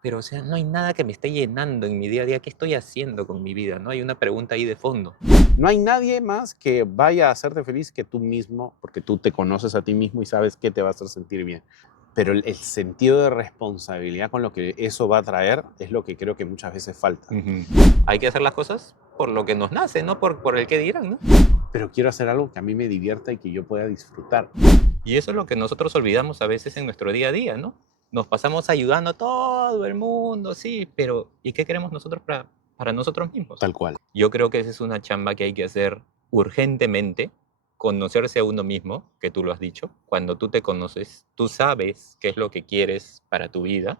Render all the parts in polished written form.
pero o sea, no hay nada que me esté llenando en mi día a día. ¿Qué estoy haciendo con mi vida? ¿No? Hay una pregunta ahí de fondo. No hay nadie más que vaya a hacerte feliz que tú mismo, porque tú te conoces a ti mismo y sabes qué te va a hacer sentir bien. Pero el sentido de responsabilidad con lo que eso va a traer es lo que creo que muchas veces falta. Ujú. Hay que hacer las cosas por lo que nos nace, no por el que dirán, ¿no? Pero quiero hacer algo que a mí me divierta y que yo pueda disfrutar. Y eso es lo que nosotros olvidamos a veces en nuestro día a día, ¿no? Nos pasamos ayudando a todo el mundo, sí, pero ¿y qué queremos nosotros para nosotros mismos? Tal cual. Yo creo que esa es una chamba que hay que hacer urgentemente, conocerse a uno mismo, que tú lo has dicho. Cuando tú te conoces, tú sabes qué es lo que quieres para tu vida.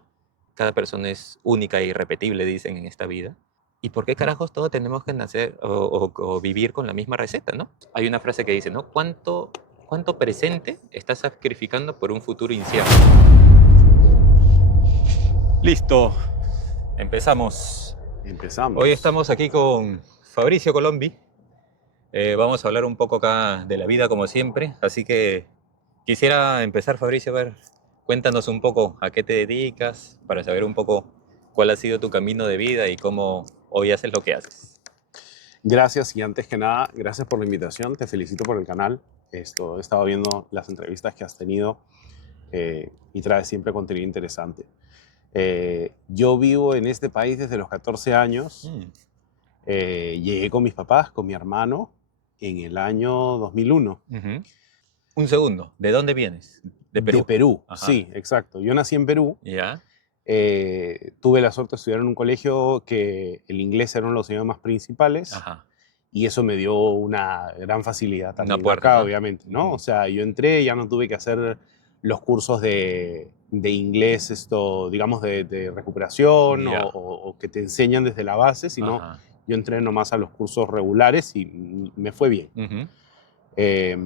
Cada persona es única e irrepetible, dicen en esta vida. ¿Y por qué carajos todos tenemos que nacer o vivir con la misma receta, no? Hay una frase que dice, ¿no? ¿Cuánto presente estás sacrificando por un futuro incierto? Listo, empezamos. Empezamos. Hoy estamos aquí con Fabricio Colombi. Vamos a hablar un poco acá de la vida como siempre, así que quisiera empezar, Fabricio, a ver, cuéntanos un poco a qué te dedicas, para saber un poco cuál ha sido tu camino de vida y cómo hoy haces lo que haces. Gracias y antes que nada, gracias por la invitación. Te felicito por el canal. He estado viendo las entrevistas que has tenido y traes siempre contenido interesante. Yo vivo en este país desde los 14 años. Mm. Llegué con mis papás, con mi hermano, en el año 2001. Ujú. Un segundo, ¿de dónde vienes? De De Perú. Perú, Ajá. sí, exacto. Yo nací en Perú. Ya. Tuve la suerte de estudiar en un colegio que el inglés era uno de los idiomas principales Ajá. y eso me dio una gran facilidad Una también puerta, acá, ¿no? obviamente, ¿no? O Ujú. sea, yo entré, ya no tuve que hacer los cursos de inglés, digamos, de recuperación Ya. o que te enseñan desde la base, sino Ajá. yo entré nomás a los cursos regulares y me fue bien. Ujú. Eh,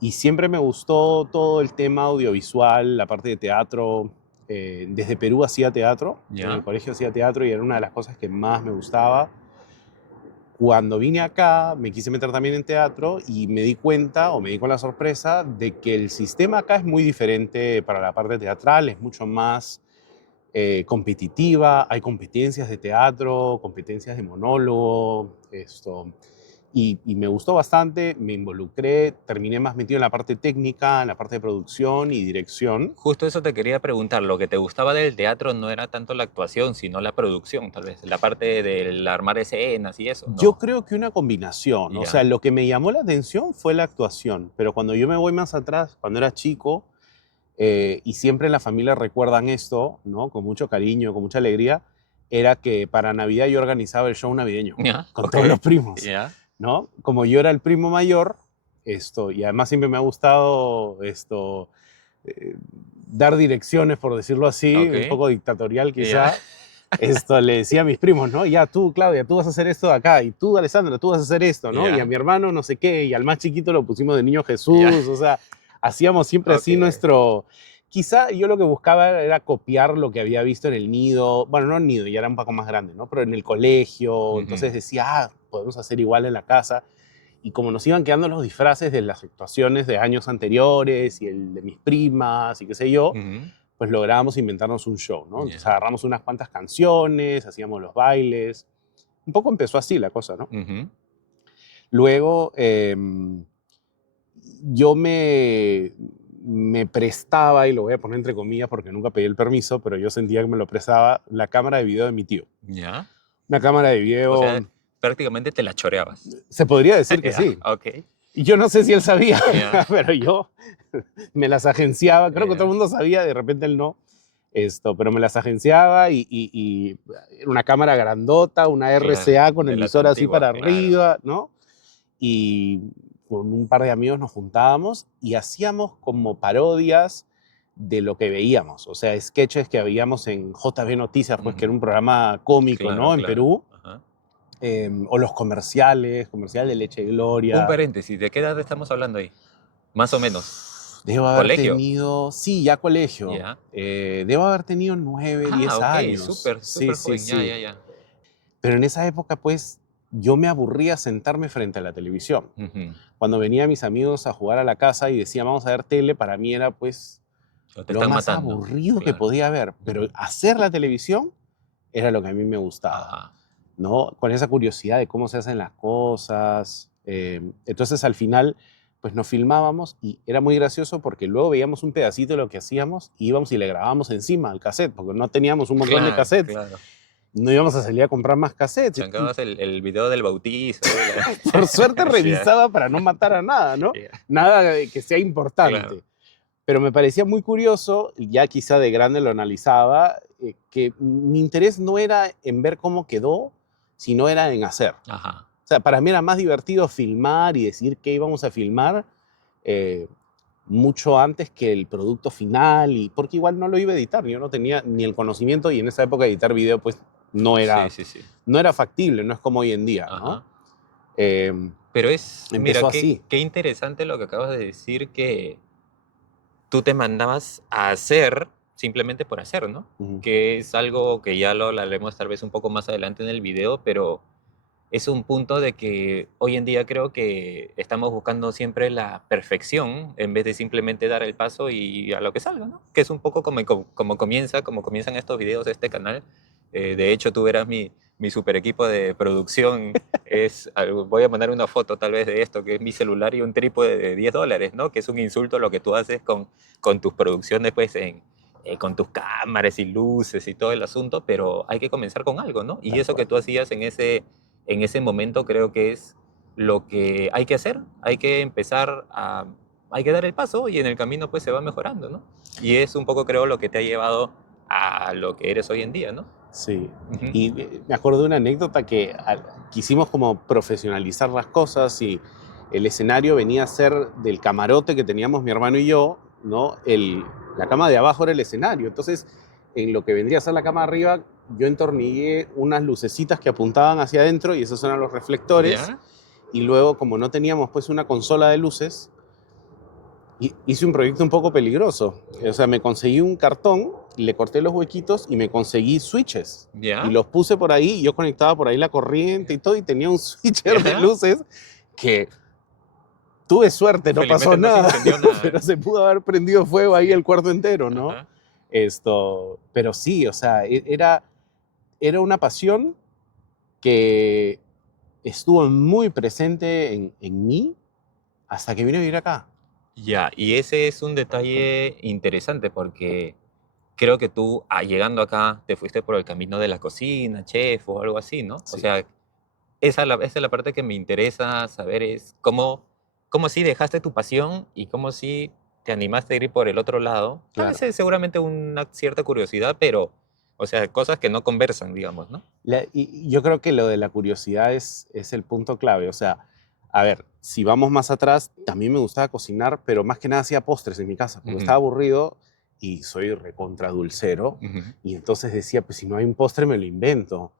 y siempre me gustó todo el tema audiovisual, la parte de teatro. Desde Perú hacía teatro, en el Ya. colegio hacía teatro y era una de las cosas que más me gustaba. Cuando vine acá me quise meter también en teatro y me di cuenta o me di con la sorpresa de que el sistema acá es muy diferente para la parte teatral, es mucho más competitiva, hay competencias de teatro, competencias de monólogo, y me gustó bastante, me involucré, terminé más metido en la parte técnica, en la parte de producción y dirección. Justo eso te quería preguntar. Lo que te gustaba del teatro no era tanto la actuación, sino la producción, tal vez. La parte del armar escenas y eso, Yo ¿no? creo que una combinación, o sea, Ya. lo que me llamó la atención fue la actuación, pero cuando yo me voy más atrás, cuando era chico, y siempre en la familia recuerdan esto, ¿no? Con mucho cariño, con mucha alegría, era que para Navidad yo organizaba el show navideño Ya. con Ok. todos los primos, Ya. ¿no? Como yo era el primo mayor, y además siempre me ha gustado eh, dar direcciones, por decirlo así, un Ok. poco dictatorial Ya. quizá. Le decía a mis primos, ¿no? Ya tú, Claudia, tú vas a hacer esto de acá, y tú, Alessandra, tú vas a hacer esto, ¿no? Y a Ya. mi hermano no sé qué, y al más chiquito lo pusimos de niño Ya. Jesús, o sea, hacíamos siempre Ok. así nuestro... Quizá yo lo que buscaba era copiar lo que había visto en el nido, bueno, no el nido, ya era un poco más grande, ¿no? Pero en el colegio, Ujú. entonces decía, podemos hacer igual en la casa. Y como nos iban quedando los disfraces de las actuaciones de años anteriores y el de mis primas y qué sé yo, Ujú. pues lográbamos inventarnos un show, ¿no? Entonces Ya. agarramos unas cuantas canciones, hacíamos los bailes. Un poco empezó así la cosa, ¿no? Ujú. Luego yo me prestaba, y lo voy a poner entre comillas porque nunca pedí el permiso, pero yo sentía que me lo prestaba, la cámara de video de mi tío. Ya. Una cámara de O sea, video, prácticamente te la choreabas. se podría decir que Ya. sí. Ok. Y yo no sé si él sabía, Ya. pero yo me las agenciaba. Creo que todo el Ya. mundo sabía, de repente él no. Pero me las agenciaba y era una cámara grandota, una Claro. RCA con De el las visor así para antiguas, claro. arriba, ¿no? Y con un par de amigos nos juntábamos y hacíamos como parodias de lo que veíamos, o sea, sketches que veíamos en JB Noticias, pues que era Ujú. un programa cómico, Claro, ¿no? En claro. Perú, Ajá. o los comerciales, comercial de Leche Un Gloria. paréntesis, ¿de qué edad estamos hablando ahí? Más o menos. Debo haber ¿Colegio? tenido, sí, ya colegio. Ya. Debo haber tenido 9, Ah, 10 ok, años. súper, Sí, súper sí, joven, ya, sí. ya, ya. Pero en esa época, pues, yo me aburría sentarme frente a la televisión. Ujú. Cuando venían mis amigos a jugar a la casa y decían, vamos a ver tele, para mí era, pues, O te lo están más matando. aburrido que Claro. podía haber, pero Ujú. hacer la televisión era lo que a mí me gustaba, Ajá. ¿no? Con esa curiosidad de cómo se hacen las cosas. Entonces al final, pues nos filmábamos y era muy gracioso porque luego veíamos un pedacito de lo que hacíamos y íbamos y le grabábamos encima al cassette, porque no teníamos un montón de Claro, cassettes, claro. no íbamos a salir a comprar más cassettes. Y Chancabas el video del bautizo y la por suerte ya, revisaba para no matar a nada, ¿no? ya, Nada que sea claro. importante. Pero me parecía muy curioso, y ya quizá de grande lo analizaba, que mi interés no era en ver cómo quedó, sino era en hacer. Ajá. O sea, para mí era más divertido filmar y decir qué íbamos a filmar eh, mucho antes que el producto final, y porque igual no lo iba a editar, yo no tenía ni el conocimiento y en esa época editar video pues no Sí, era, sí, sí. no era factible, no es como hoy en día, ¿no? Ajá. Eh, Pero mira, Empezó así. qué interesante lo que acabas de decir, que tú te mandabas a hacer simplemente por hacer, ¿no? Ujú. Que es algo que ya lo hablaremos tal vez un poco más adelante en el video, pero es un punto de que hoy en día creo que estamos buscando siempre la perfección en vez de simplemente dar el paso y a lo que salga, ¿no? Que es un poco como comienzan estos videos de este canal. De hecho, tú verás mi super equipo de producción. Voy a mandar una foto tal vez de esto, que es mi celular y un trípode de $10, ¿no? Que es un insulto a lo que tú haces con tus producciones, pues, con tus cámaras y luces y todo el asunto, pero hay que comenzar con algo, ¿no? Y Tal eso que cual. tú hacías en ese momento creo que es lo que hay que hacer. Hay que hay que dar el paso y en el camino pues se va mejorando, ¿no? Y es un poco creo lo que te ha llevado a lo que eres hoy en día, ¿no? Sí, Ujú. y me acuerdo de una anécdota que quisimos como profesionalizar las cosas y el escenario venía a ser del camarote que teníamos mi hermano y yo, ¿no? La cama de abajo era el escenario, entonces en lo que vendría a ser la cama de arriba, yo entornillé unas lucecitas que apuntaban hacia adentro y esos eran los reflectores, ¿Ya? y luego como no teníamos pues una consola de luces, hice un proyecto un poco peligroso. O sea, me conseguí un cartón, le corté los huequitos y me conseguí switches. Y ¿Ya? los puse por ahí, y yo conectaba por ahí la corriente y todo, y tenía un switcher de ¿Ya? luces que tuve suerte, no pasó Felizmente no se nada, incendió nada. pero se pudo haber prendido fuego ahí el Sí. cuarto entero, ¿no? Ajá. Pero sí, o sea, era una pasión que estuvo muy presente en mí hasta que vine a vivir acá. Ya, y ese es un detalle interesante porque creo que tú, llegando acá, te fuiste por el camino de la cocina, chef o algo así, ¿no? O Sí, sea, esa es la parte que me interesa saber, es cómo sí dejaste tu pasión y cómo sí te animaste a ir por el otro lado. Tal vez claro. es seguramente una cierta curiosidad, pero, o sea, cosas que no conversan, digamos, ¿no? Y yo creo que lo de la curiosidad es el punto clave. O sea, a ver, si vamos más atrás, también me gustaba cocinar, pero más que nada hacía postres en mi casa, porque Ujú, estaba aburrido y soy recontra dulcero. ujú, Y entonces decía, pues si no hay un postre, me lo invento.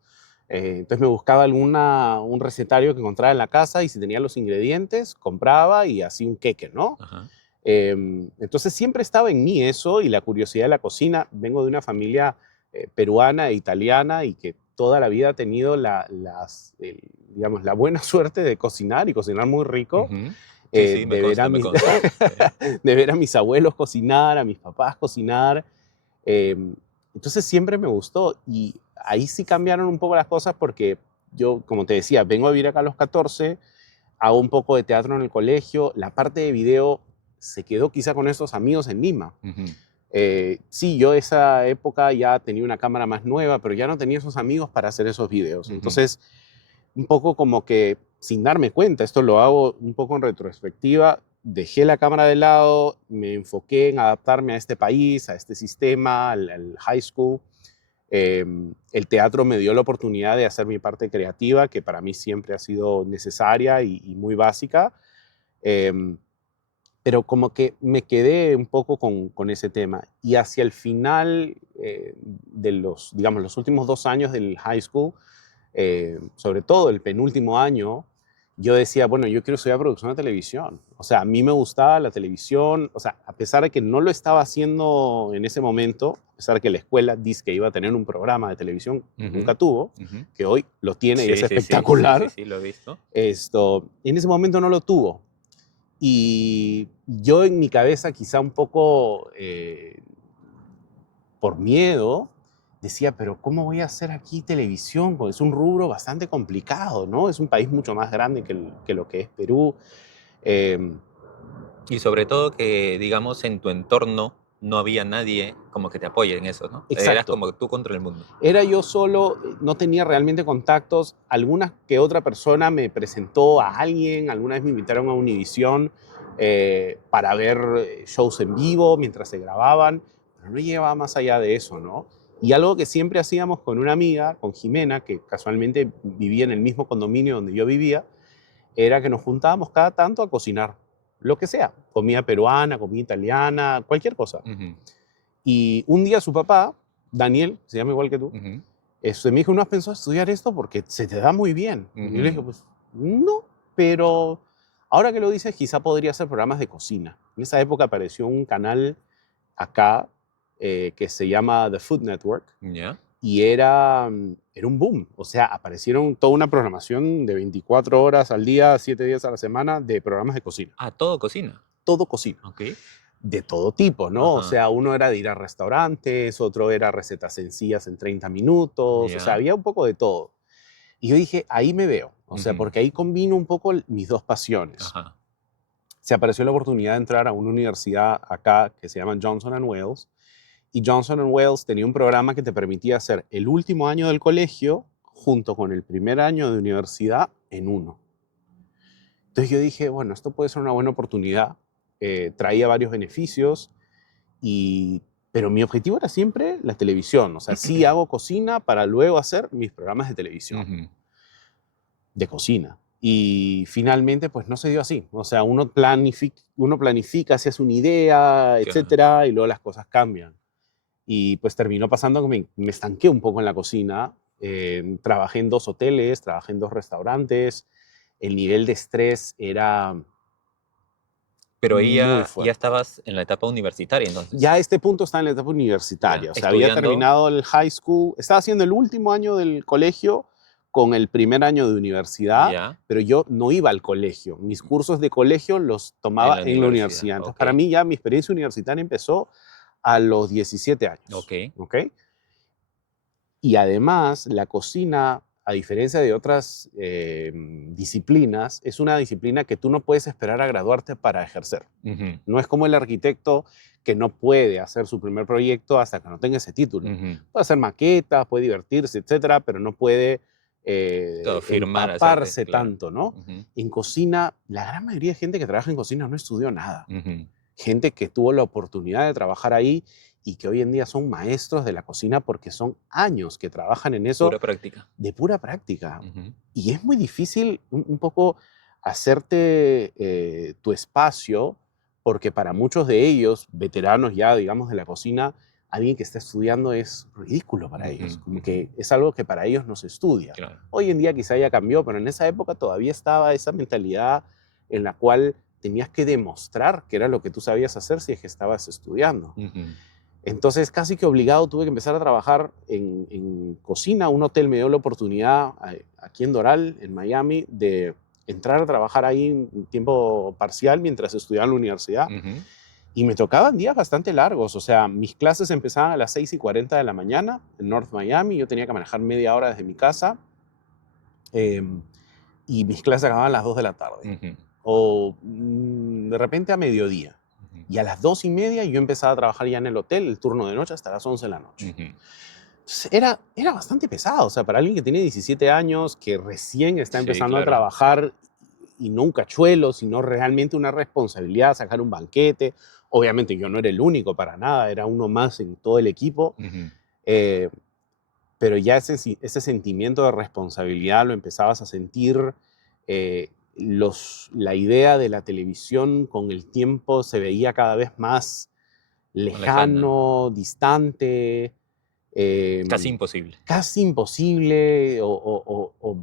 Entonces me buscaba un recetario que encontraba en la casa y si tenía los ingredientes, compraba y hacía un queque, ¿no? ajá, Entonces siempre estaba en mí eso y la curiosidad de la cocina. Vengo de una familia peruana e italiana y que toda la vida ha tenido digamos, la buena suerte de cocinar y cocinar muy rico, ujú. Sí, sí, me de ver a consta, me mis, consta. Sí. de ver a mis abuelos cocinar, a mis papás cocinar. eh, entonces siempre me gustó y ahí sí cambiaron un poco las cosas porque yo, como te decía, vengo a vivir acá a los 14, hago un poco de teatro en el colegio, la parte de video se quedó quizá con esos amigos en Lima. Ujú, Sí, yo esa época ya tenía una cámara más nueva, pero ya no tenía esos amigos para hacer esos videos. ujú, Entonces, un poco como que sin darme cuenta, esto lo hago un poco en retrospectiva, dejé la cámara de lado, me enfoqué en adaptarme a este país, a este sistema, al high school. El teatro me dio la oportunidad de hacer mi parte creativa, que para mí siempre ha sido necesaria y muy básica. Em, pero como que me quedé un poco con ese tema. Y hacia el final de digamos, los últimos 2 años del high school, sobre todo el penúltimo año, yo decía, bueno, yo quiero estudiar producción de televisión. O sea, a mí me gustaba la televisión, o sea, a pesar de que no lo estaba haciendo en ese momento, a pesar de que la escuela dice que iba a tener un programa de televisión, ujú, nunca tuvo, ujú. que hoy lo tiene y es Sí, sí, sí, sí, sí, espectacular, sí, lo he visto. en ese momento no lo tuvo. Y yo en mi cabeza, quizá un poco por miedo, decía, pero ¿cómo voy a hacer aquí televisión? Pues es un rubro bastante complicado, ¿no? Es un país mucho más grande que lo que es Perú. Eh, Y sobre todo que, digamos, en tu entorno no había nadie como que te apoye en eso, ¿no? Eras exacto. como tú contra el mundo. Era yo solo, no tenía realmente contactos. Alguna que otra persona me presentó a alguien, alguna vez me invitaron a Univisión para ver shows en vivo mientras se grababan, pero no llegaba más allá de eso, ¿no? Y algo que siempre hacíamos con una amiga, con Jimena, que casualmente vivía en el mismo condominio donde yo vivía, era que nos juntábamos cada tanto a cocinar, lo que sea, comida peruana, comida italiana, cualquier cosa. Ujú, Y un día su papá, Daniel, se llama igual que tú, ujú, me dijo, ¿no has pensado estudiar esto? Porque se te da muy bien. Y yo le dije, ujú. pues no, pero ahora que lo dices, quizá podría hacer programas de cocina. En esa época apareció un canal acá que se llama The Food Network ¿Ya? y era un boom. O sea, aparecieron toda una programación de 24 horas al día, 7 días a la semana de programas de cocina. Ah, todo cocina. Todo cocina. Ok. De todo tipo, ¿no? O Ajá. sea, uno era de ir a restaurantes, otro era recetas sencillas en 30 minutos, o sea, Ya. había un poco de todo. Y yo dije, ahí me veo, o sea, Ujú. porque ahí combino un poco mis dos pasiones. Ajá. Se apareció la oportunidad de entrar a una universidad acá que se llama Johnson Wales, y Johnson Wales tenía un programa que te permitía hacer el último año del colegio junto con el primer año de universidad en uno. Entonces yo dije, bueno, esto puede ser una buena oportunidad, traía varios beneficios, Y, pero mi objetivo era siempre la televisión. O sea, sí hago cocina para luego hacer mis programas de televisión, Ujú. de cocina. Y finalmente, pues no se dio así. O sea, uno planifica, se hace una idea, Claro. etcétera, y luego las cosas cambian. Y pues terminó pasando que me estanqué un poco en la cocina. Trabajé en 2 hoteles, trabajé en 2 restaurantes. El nivel de estrés era Pero ahí muy ya fuerte. estabas en la etapa universitaria, Ya entonces. a este punto estaba en la etapa Ya. universitaria, o sea, había Estudiando. terminado el high school, estaba haciendo el último año del colegio con el primer año de universidad, Ya. pero yo no iba al colegio. Mis cursos de colegio los En tomaba la en la universidad. universidad. Entonces, Ok. para mí ya mi experiencia universitaria empezó a los 17 años, Ok. ¿ok? Y además, la cocina, a diferencia de otras disciplinas, es una disciplina que tú no puedes esperar a graduarte para ejercer. Ujú, No es como el arquitecto que no puede hacer su primer proyecto hasta que no tenga ese título. ujú. Puede hacer maquetas, puede divertirse, etcétera, pero no puede Claro, firmar, hacerte, empaparse claro. tanto, ¿no? Ujú, En cocina, la gran mayoría de gente que trabaja en cocina no estudió nada. ujú. Gente que tuvo la oportunidad de trabajar ahí y que hoy en día son maestros de la cocina porque son años que trabajan en eso Pura práctica. de pura práctica. Ujú, Y es muy difícil un poco hacerte tu espacio, porque para muchos de ellos, veteranos ya, digamos, de la cocina, alguien que está estudiando es ridículo para ujú, ellos, como ujú. que es algo que para ellos no se estudia. Claro. Hoy en día quizá ya cambió, pero en esa época todavía estaba esa mentalidad en la cual tenías que demostrar que era lo que tú sabías hacer si es que estabas estudiando. Ujú. Entonces, casi que obligado, tuve que empezar a trabajar en cocina. Un hotel me dio la oportunidad aquí en Doral, en Miami, de entrar a trabajar ahí en tiempo parcial mientras estudiaba en la universidad. Ujú, Y me tocaban días bastante largos. O sea, mis clases empezaban a las 6:40 de la mañana en North Miami. Yo tenía que manejar media hora desde mi casa. em, y mis clases acababan a las 2 de la tarde. ujú, O de repente a mediodía. ujú, Y a las 2:30 yo empezaba a trabajar ya en el hotel, el turno de noche hasta las 11 de la noche. ujú. Entonces, era bastante pesado, o sea, para alguien que tiene 17 años, que recién está Sí, empezando a claro. trabajar y no un cachuelo, sino realmente una responsabilidad, sacar un banquete. Obviamente yo no era el único para nada, era uno más en todo el equipo, Ujú. eh, pero ya ese sentimiento de responsabilidad lo empezabas a sentir. eh, la idea de la televisión con el tiempo se veía cada vez más Más lejana. lejano, distante, Casi em, imposible. casi imposible o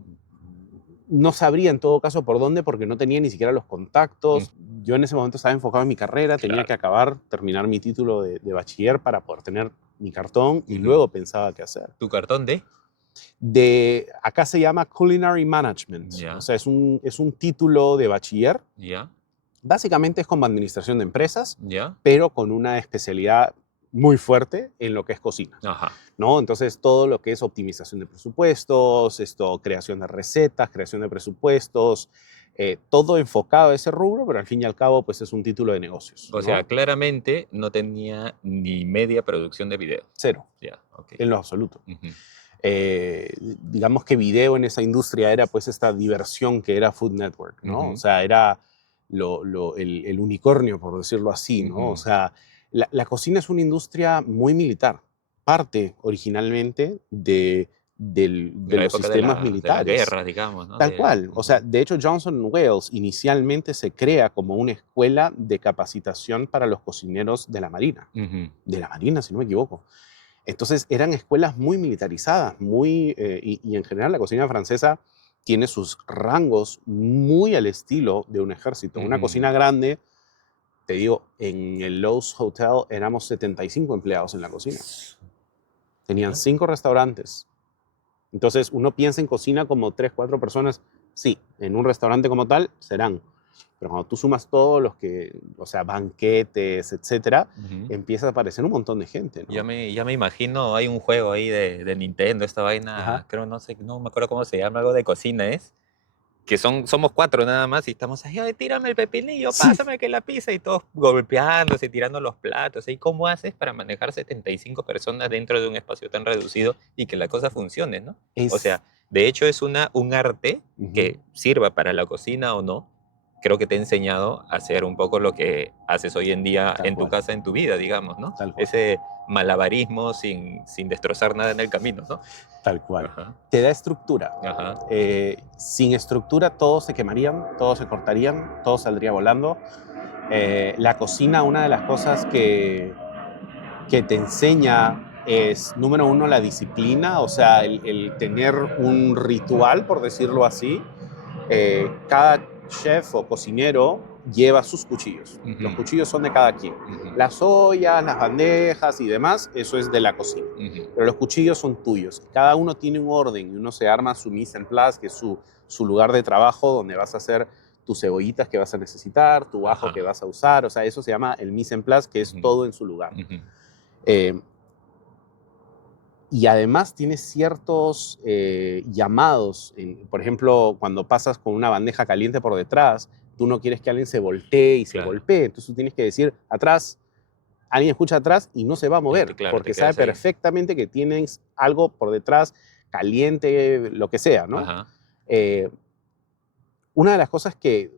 no sabría en todo caso por dónde porque no tenía ni siquiera los Mm, contactos. Yo en ese momento estaba enfocado en mi carrera, tenía que claro. terminar mi título de bachiller para poder tener mi cartón y Ujú. luego pensaba qué hacer. ¿Tu cartón de? Acá se llama Culinary Management, o Ya, sea, es un título de bachiller ya. Básicamente es como administración de empresas, ¿Ya? pero con una especialidad muy fuerte en lo que es cocina, Ajá. ¿no? Entonces, todo lo que es optimización de presupuestos, creación de recetas, creación de presupuestos, todo enfocado a ese rubro, pero al fin y al cabo, pues es un título de negocios, O sea, ¿no? claramente no tenía ni media producción de video. Cero, Ya, ok. en lo absoluto. Ujú, Digamos que video en esa industria era pues esta diversión que era Food Network, ¿no? O ujú, sea, era el unicornio, por decirlo así, ¿no? O ujú. sea, la cocina es una industria muy militar, parte originalmente de La los época sistemas de las militares, guerras, digamos, ¿no? tal cual. O sea, Ujú, de hecho, Johnson Wales inicialmente se crea como una escuela de capacitación para los cocineros ujú, de la Marina, si no me equivoco. Entonces eran escuelas muy militarizadas, y en general la cocina francesa tiene sus rangos muy al estilo de un ejército. Una ujú. cocina grande, te digo, en el Lowe's Hotel éramos 75 empleados en la cocina. Tenían ¿Ya? 5 restaurantes. Entonces uno piensa en cocina como 3, 4 personas. Sí, en un restaurante como tal serán. Pero cuando tú sumas todos los que, o sea, banquetes, etcétera, Ujú. empieza a aparecer un montón de gente, ¿no? Ya me imagino, hay un juego ahí de Nintendo, esta Ajá. vaina, creo, no sé, no me acuerdo cómo se llama, algo de cocina es, que somos cuatro nada más y estamos ahí, "Ay, tírame el pepinillo, Sí, pásame que la pizza", y todos golpeándose, tirando los platos. ¿Y cómo haces para manejar 75 personas dentro de un espacio tan reducido y que la cosa funcione, ¿no? O es... sea, de hecho es un arte Ujú. que sirva para la cocina o no. Creo que te he enseñado a hacer un poco lo que haces hoy en día Tal en tu cual, casa, en tu vida, digamos, ¿no? tal cual, Ese malabarismo sin destrozar nada en el camino, ¿no? tal cual. Ajá, Te da estructura. ajá. Sin estructura todos se quemarían, todos se cortarían, todo saldría volando. La cocina, una de las cosas que te enseña es, número uno, la disciplina, o sea, el tener un ritual, por decirlo así. Cada chef o cocinero lleva sus cuchillos. Los Ujú, cuchillos son de cada quien. ujú, Las ollas, las bandejas y demás, eso es de la cocina. ujú. Pero los cuchillos son tuyos. Cada uno tiene un orden y uno se arma su mise en place, que es su lugar de trabajo donde vas a hacer tus cebollitas que vas a necesitar, tu ajo que Ajá. vas a usar. O sea, eso se llama el mise en place, que es Ujú, todo en su lugar. ujú, Eh, y además tiene ciertos llamados. Por ejemplo, cuando pasas con una bandeja caliente por detrás, tú no quieres que alguien se voltee y se claro. golpee. Entonces tú tienes que decir atrás, alguien escucha atrás y no se va a Y mover, claro, te porque sabe quedas ahí. perfectamente que tienes algo por detrás, caliente, lo que sea, ¿no? Ajá. Eh, una de las cosas que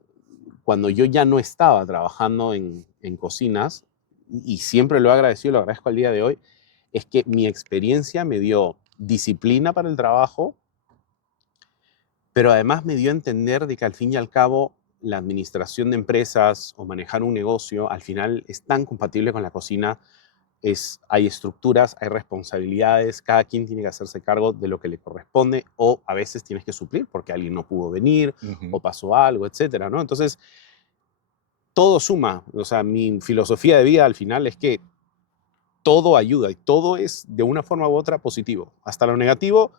cuando yo ya no estaba trabajando en cocinas, y siempre lo he agradecido, lo agradezco al día de hoy, es que mi experiencia me dio disciplina para el trabajo, pero además me dio a entender de que al fin y al cabo la administración de empresas o manejar un negocio al final es tan compatible con la cocina. Hay estructuras, hay responsabilidades, cada quien tiene que hacerse cargo de lo que le corresponde o a veces tienes que suplir porque alguien no pudo venir Ujú. o pasó algo, etcétera, ¿no? Entonces, todo suma. O sea, mi filosofía de vida al final es que todo ayuda y todo es de una forma u otra positivo. Hasta lo negativo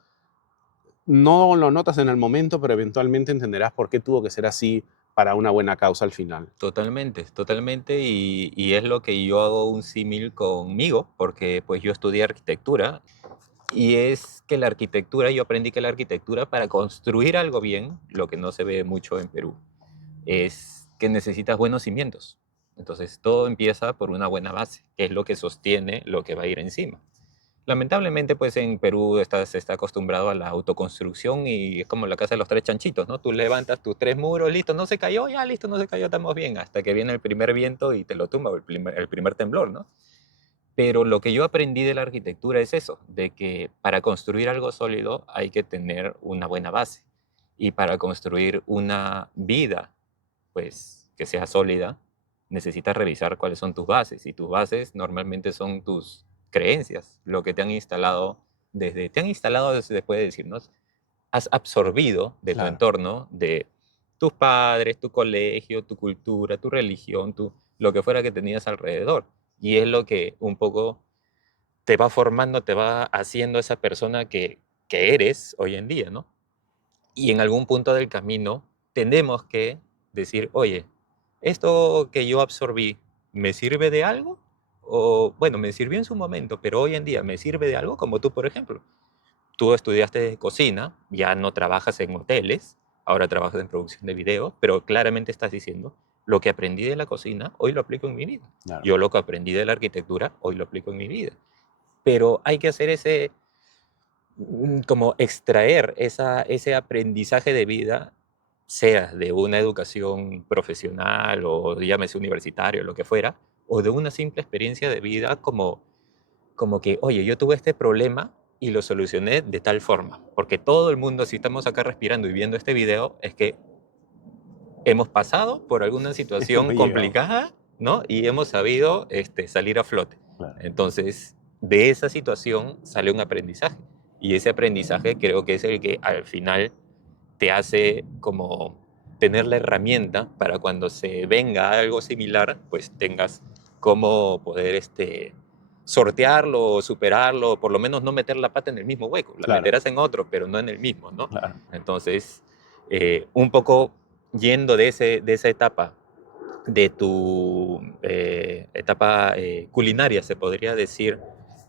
no lo notas en el momento, pero eventualmente entenderás por qué tuvo que ser así para una buena causa al final. Totalmente, totalmente. Y es lo que yo hago un símil conmigo, porque pues yo estudié arquitectura y es que la arquitectura, yo aprendí que la arquitectura para construir algo bien, lo que no se ve mucho en Perú, es que necesitas buenos cimientos. Entonces todo empieza por una buena base, que es lo que sostiene lo que va a ir encima. Lamentablemente, pues en Perú se está acostumbrado a la autoconstrucción y es como la casa de los tres chanchitos, ¿no? Tú levantas tus tres muros, listo, no se cayó, ya listo, no se cayó, estamos bien, hasta que viene el primer viento y te lo tumba, o el primer temblor, ¿no? Pero lo que yo aprendí de la arquitectura es eso, de que para construir algo sólido hay que tener una buena base. Y para construir una vida, pues, que sea sólida, necesitas revisar cuáles son tus bases. Y tus bases normalmente son tus creencias, lo que te han instalado se puede decir, ¿no? Has absorbido de tu Claro, entorno, de tus padres, tu colegio, tu cultura, tu religión, lo que fuera que tenías alrededor. Y es lo que un poco te va formando, te va haciendo esa persona que eres hoy en día, ¿no? Y en algún punto del camino tenemos que decir, oye, ¿esto que yo absorbí me sirve de algo? O, bueno, me sirvió en su momento, pero hoy en día me sirve de algo, como tú, por ejemplo. Tú estudiaste cocina, ya no trabajas en hoteles, ahora trabajas en producción de video, pero claramente estás diciendo, lo que aprendí de la cocina, hoy lo aplico en mi vida. Claro, Yo lo que aprendí de la arquitectura, hoy lo aplico en mi vida. Pero hay que hacer ese, como extraer ese aprendizaje de vida, sea de una educación profesional o llámese universitario, lo que fuera, o de una simple experiencia de vida como que, oye, yo tuve este problema y lo solucioné de tal forma. Porque todo el mundo, si estamos acá respirando y viendo este video, es que hemos pasado por alguna situación hemos llegado. complicada, ¿no? Y hemos sabido salir a flote. Claro, Entonces, de esa situación sale un aprendizaje. Y ese aprendizaje creo que es el que al final te hace como tener la herramienta para cuando se venga algo similar, pues tengas cómo poder sortearlo, superarlo, por lo menos no meter la pata en el mismo hueco. La claro, meterás en otro, pero no en el mismo, ¿no? claro. Entonces, un poco yendo de esa etapa, de tu etapa culinaria, se podría decir,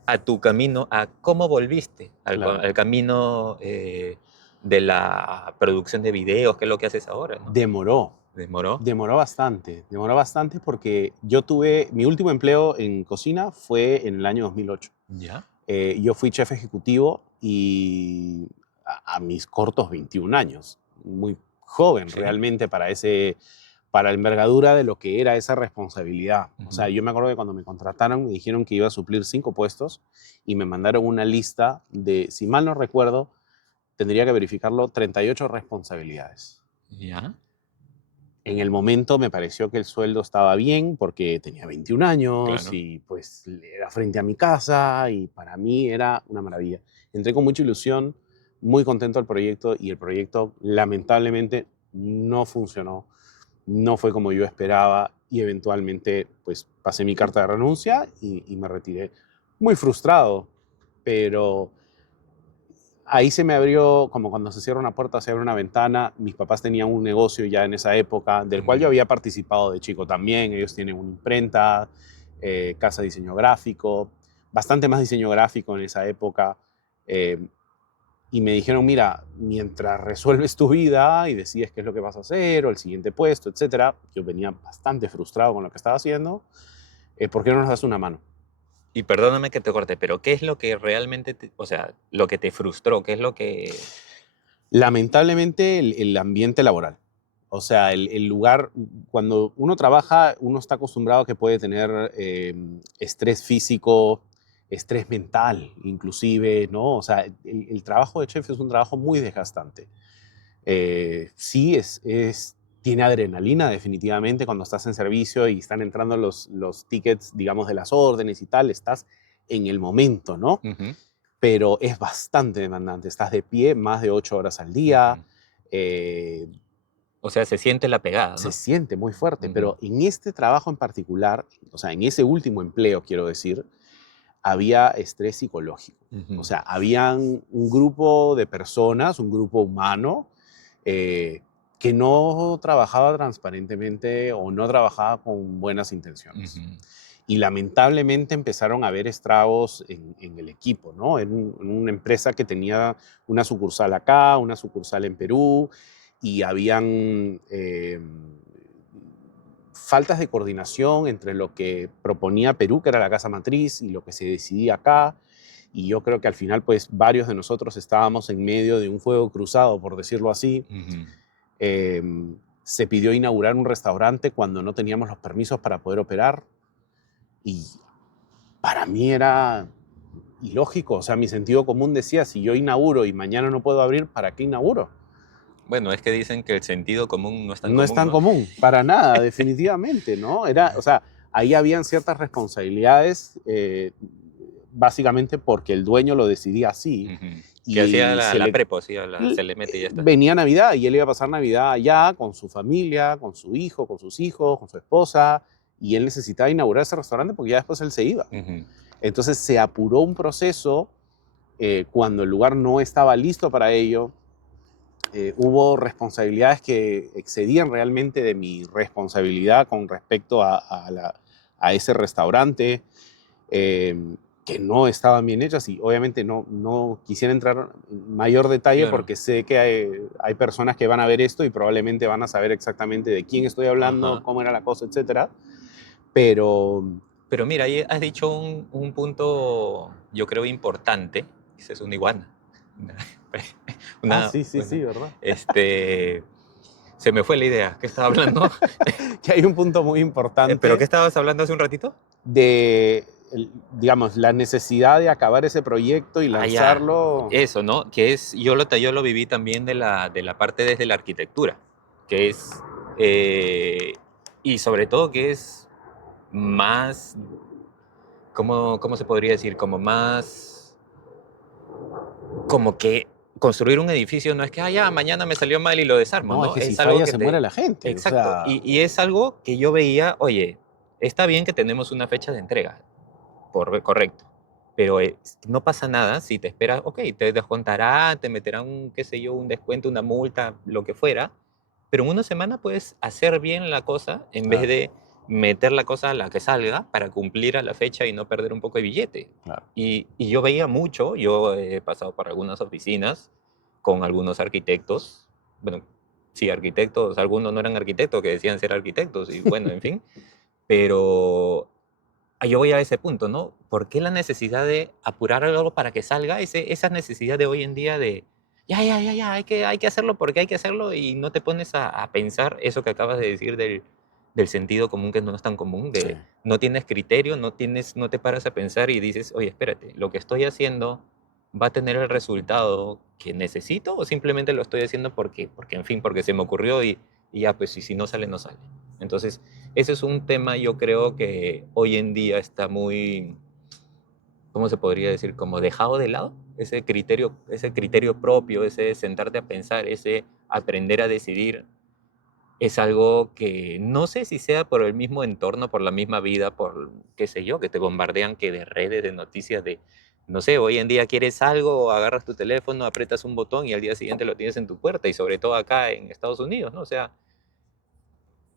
a tu camino, a cómo volviste Claro. al camino de la producción de videos, que es lo que haces ahora, ¿no? Demoró, ¿Demoró? demoró bastante porque yo tuve, mi último empleo en cocina fue en el año 2008. ¿Ya? Yo fui chef ejecutivo y a mis cortos 21 años, muy joven Sí. realmente para la envergadura de lo que era esa responsabilidad. O sea, Ujú. yo me acuerdo que cuando me contrataron me dijeron que iba a suplir 5 puestos y me mandaron una lista de, si mal no recuerdo, tendría que verificarlo, 38 responsabilidades. ¿Ya? En el momento me pareció que el sueldo estaba bien porque tenía 21 años Claro. y pues era frente a mi casa y para mí era una maravilla. Entré con mucha ilusión, muy contento del proyecto y el proyecto lamentablemente no funcionó, no fue como yo esperaba y eventualmente pues pasé mi carta de renuncia y me retiré. Muy frustrado, pero ahí se me abrió, como cuando se cierra una puerta, se abre una ventana. Mis papás tenían un negocio ya en esa época, del cual yo Ujú. había participado de chico también. Ellos tienen una imprenta, casa de diseño gráfico, bastante más diseño gráfico en esa época. eh, y me dijeron, mira, mientras resuelves tu vida y decides qué es lo que vas a hacer o el siguiente puesto, etcétera, yo venía bastante frustrado con lo que estaba haciendo, ¿por qué no nos das una mano? Y perdóname que te corte, pero ¿qué es lo que realmente, o sea, lo que te frustró? ¿Qué es lo que... Lamentablemente el ambiente laboral. O sea, el lugar, cuando uno trabaja, uno está acostumbrado a que puede tener estrés físico, estrés mental, inclusive, ¿no? O sea, el trabajo de chef es un trabajo muy desgastante. Sí, tiene adrenalina definitivamente cuando estás en servicio y están entrando los tickets, digamos, de las órdenes y tal, estás en el momento, ¿no? Ujú, Pero es bastante demandante. Estás de pie más de 8 horas al día, ujú. eh, O sea, se siente la pegada, se ¿no? siente muy fuerte, Ujú, pero en este trabajo en particular, o sea, en ese último empleo, quiero decir, había estrés psicológico. O ujú, sea, habían un grupo de personas, un grupo humano, eh, que no trabajaba transparentemente o no trabajaba con buenas intenciones. ujú. Y lamentablemente empezaron a haber estragos en el equipo, ¿no? En una empresa que tenía una sucursal acá, una sucursal en Perú, y habían faltas de coordinación entre lo que proponía Perú, que era la casa matriz, y lo que se decidía acá. Y yo creo que al final, pues, varios de nosotros estábamos en medio de un fuego cruzado, por decirlo así. Ujú. Se pidió inaugurar un restaurante cuando no teníamos los permisos para poder operar. Y para mí era ilógico, o sea, mi sentido común decía, si yo inauguro y mañana no puedo abrir, ¿para qué inauguro? Bueno, es que dicen que el sentido común no es tan No es común, tan ¿no? común, para nada, definitivamente, ¿no? Era, o sea, ahí habían ciertas responsabilidades, básicamente porque el dueño lo decidía así, Ujú. Que hacía y la prepo, se le mete y ya está. venía Navidad y él iba a pasar Navidad allá con su familia, con su hijo, con sus hijos, con su esposa, y él necesitaba inaugurar ese restaurante porque ya después él se iba. Ujú. Entonces se apuró un proceso cuando el lugar no estaba listo para ello. hubo responsabilidades que excedían realmente de mi responsabilidad con respecto a ese restaurante, eh, que no estaban bien hechas, y obviamente no quisiera entrar en mayor detalle Claro. porque sé que hay personas que van a ver esto y probablemente van a saber exactamente de quién estoy hablando, Ajá. cómo era la cosa, etcétera. Pero, Pero mira, ahí has dicho un punto, yo creo, importante. Esa es una iguana. Una, una, sí, sí, una- sí, ¿verdad? este, se me fue la idea. ¿Qué estaba hablando? Que hay un punto muy ¿Pero qué importante estabas hablando hace un ratito? de, digamos, la necesidad de acabar ese proyecto y Ah, ya. lanzarlo. Eso, ¿no? Que es, yo lo viví también de la parte desde la arquitectura, que es, eh, y sobre todo que es más, ¿cómo se podría decir? Como más, como que construir un edificio no es que, ah, ya, mañana me salió mal y lo desarmo, No, es ¿no? que si Es algo falla que se muere te... la gente. O Exacto. sea, Y es algo que yo veía, oye, está bien que tenemos una fecha de entrega, correcto. Pero no pasa nada si te esperas, ok, te descontará, te meterán, qué sé yo, un descuento, una multa, lo que fuera, pero en una semana puedes hacer bien la cosa en vez claro, de meter la cosa a la que salga para cumplir a la fecha y no perder un poco de billete. claro. Y yo veía mucho, yo he pasado por algunas oficinas con algunos arquitectos, bueno, sí, arquitectos, algunos no eran arquitectos, que decían ser arquitectos, y bueno, en fin, pero yo voy a ese punto, ¿no? ¿Por qué la necesidad de apurar algo para que salga? Esa necesidad de hoy en día de, ya, ya, ya, ya, hay que hacerlo porque hay que hacerlo y no te pones a pensar eso que acabas de decir del sentido común que no es tan común, Sí, de no tienes criterio, no te paras a pensar y dices, oye, espérate, ¿lo que estoy haciendo va a tener el resultado que necesito o simplemente lo estoy haciendo porque en fin, porque se me ocurrió y ya, pues, y si no sale, no sale? Entonces, ese es un tema, yo creo que hoy en día está muy, ¿cómo se podría decir? Como dejado de lado. Ese criterio propio, ese sentarte a pensar, ese aprender a decidir, es algo que no sé si sea por el mismo entorno, por la misma vida, por qué sé yo, que te bombardean que de redes, de noticias, de, no sé, hoy en día quieres algo, agarras tu teléfono, aprietas un botón y al día siguiente lo tienes en tu puerta, y sobre todo acá en Estados Unidos, ¿no? O sea,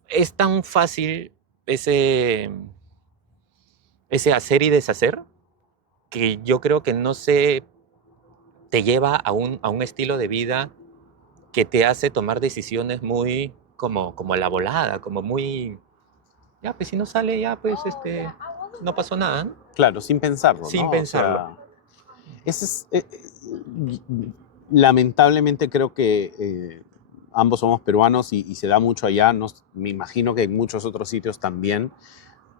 es tan fácil ese hacer y deshacer, que yo creo que no se te lleva a un estilo de vida que te hace tomar decisiones muy como a la volada, como muy, ya, pues si no sale, ya, pues no pasó nada, ¿no? claro, sin pensarlo, Sin ¿no? O pensarlo. sea, ese es, lamentablemente creo que ambos somos peruanos y se da mucho allá, me imagino que en muchos otros sitios también,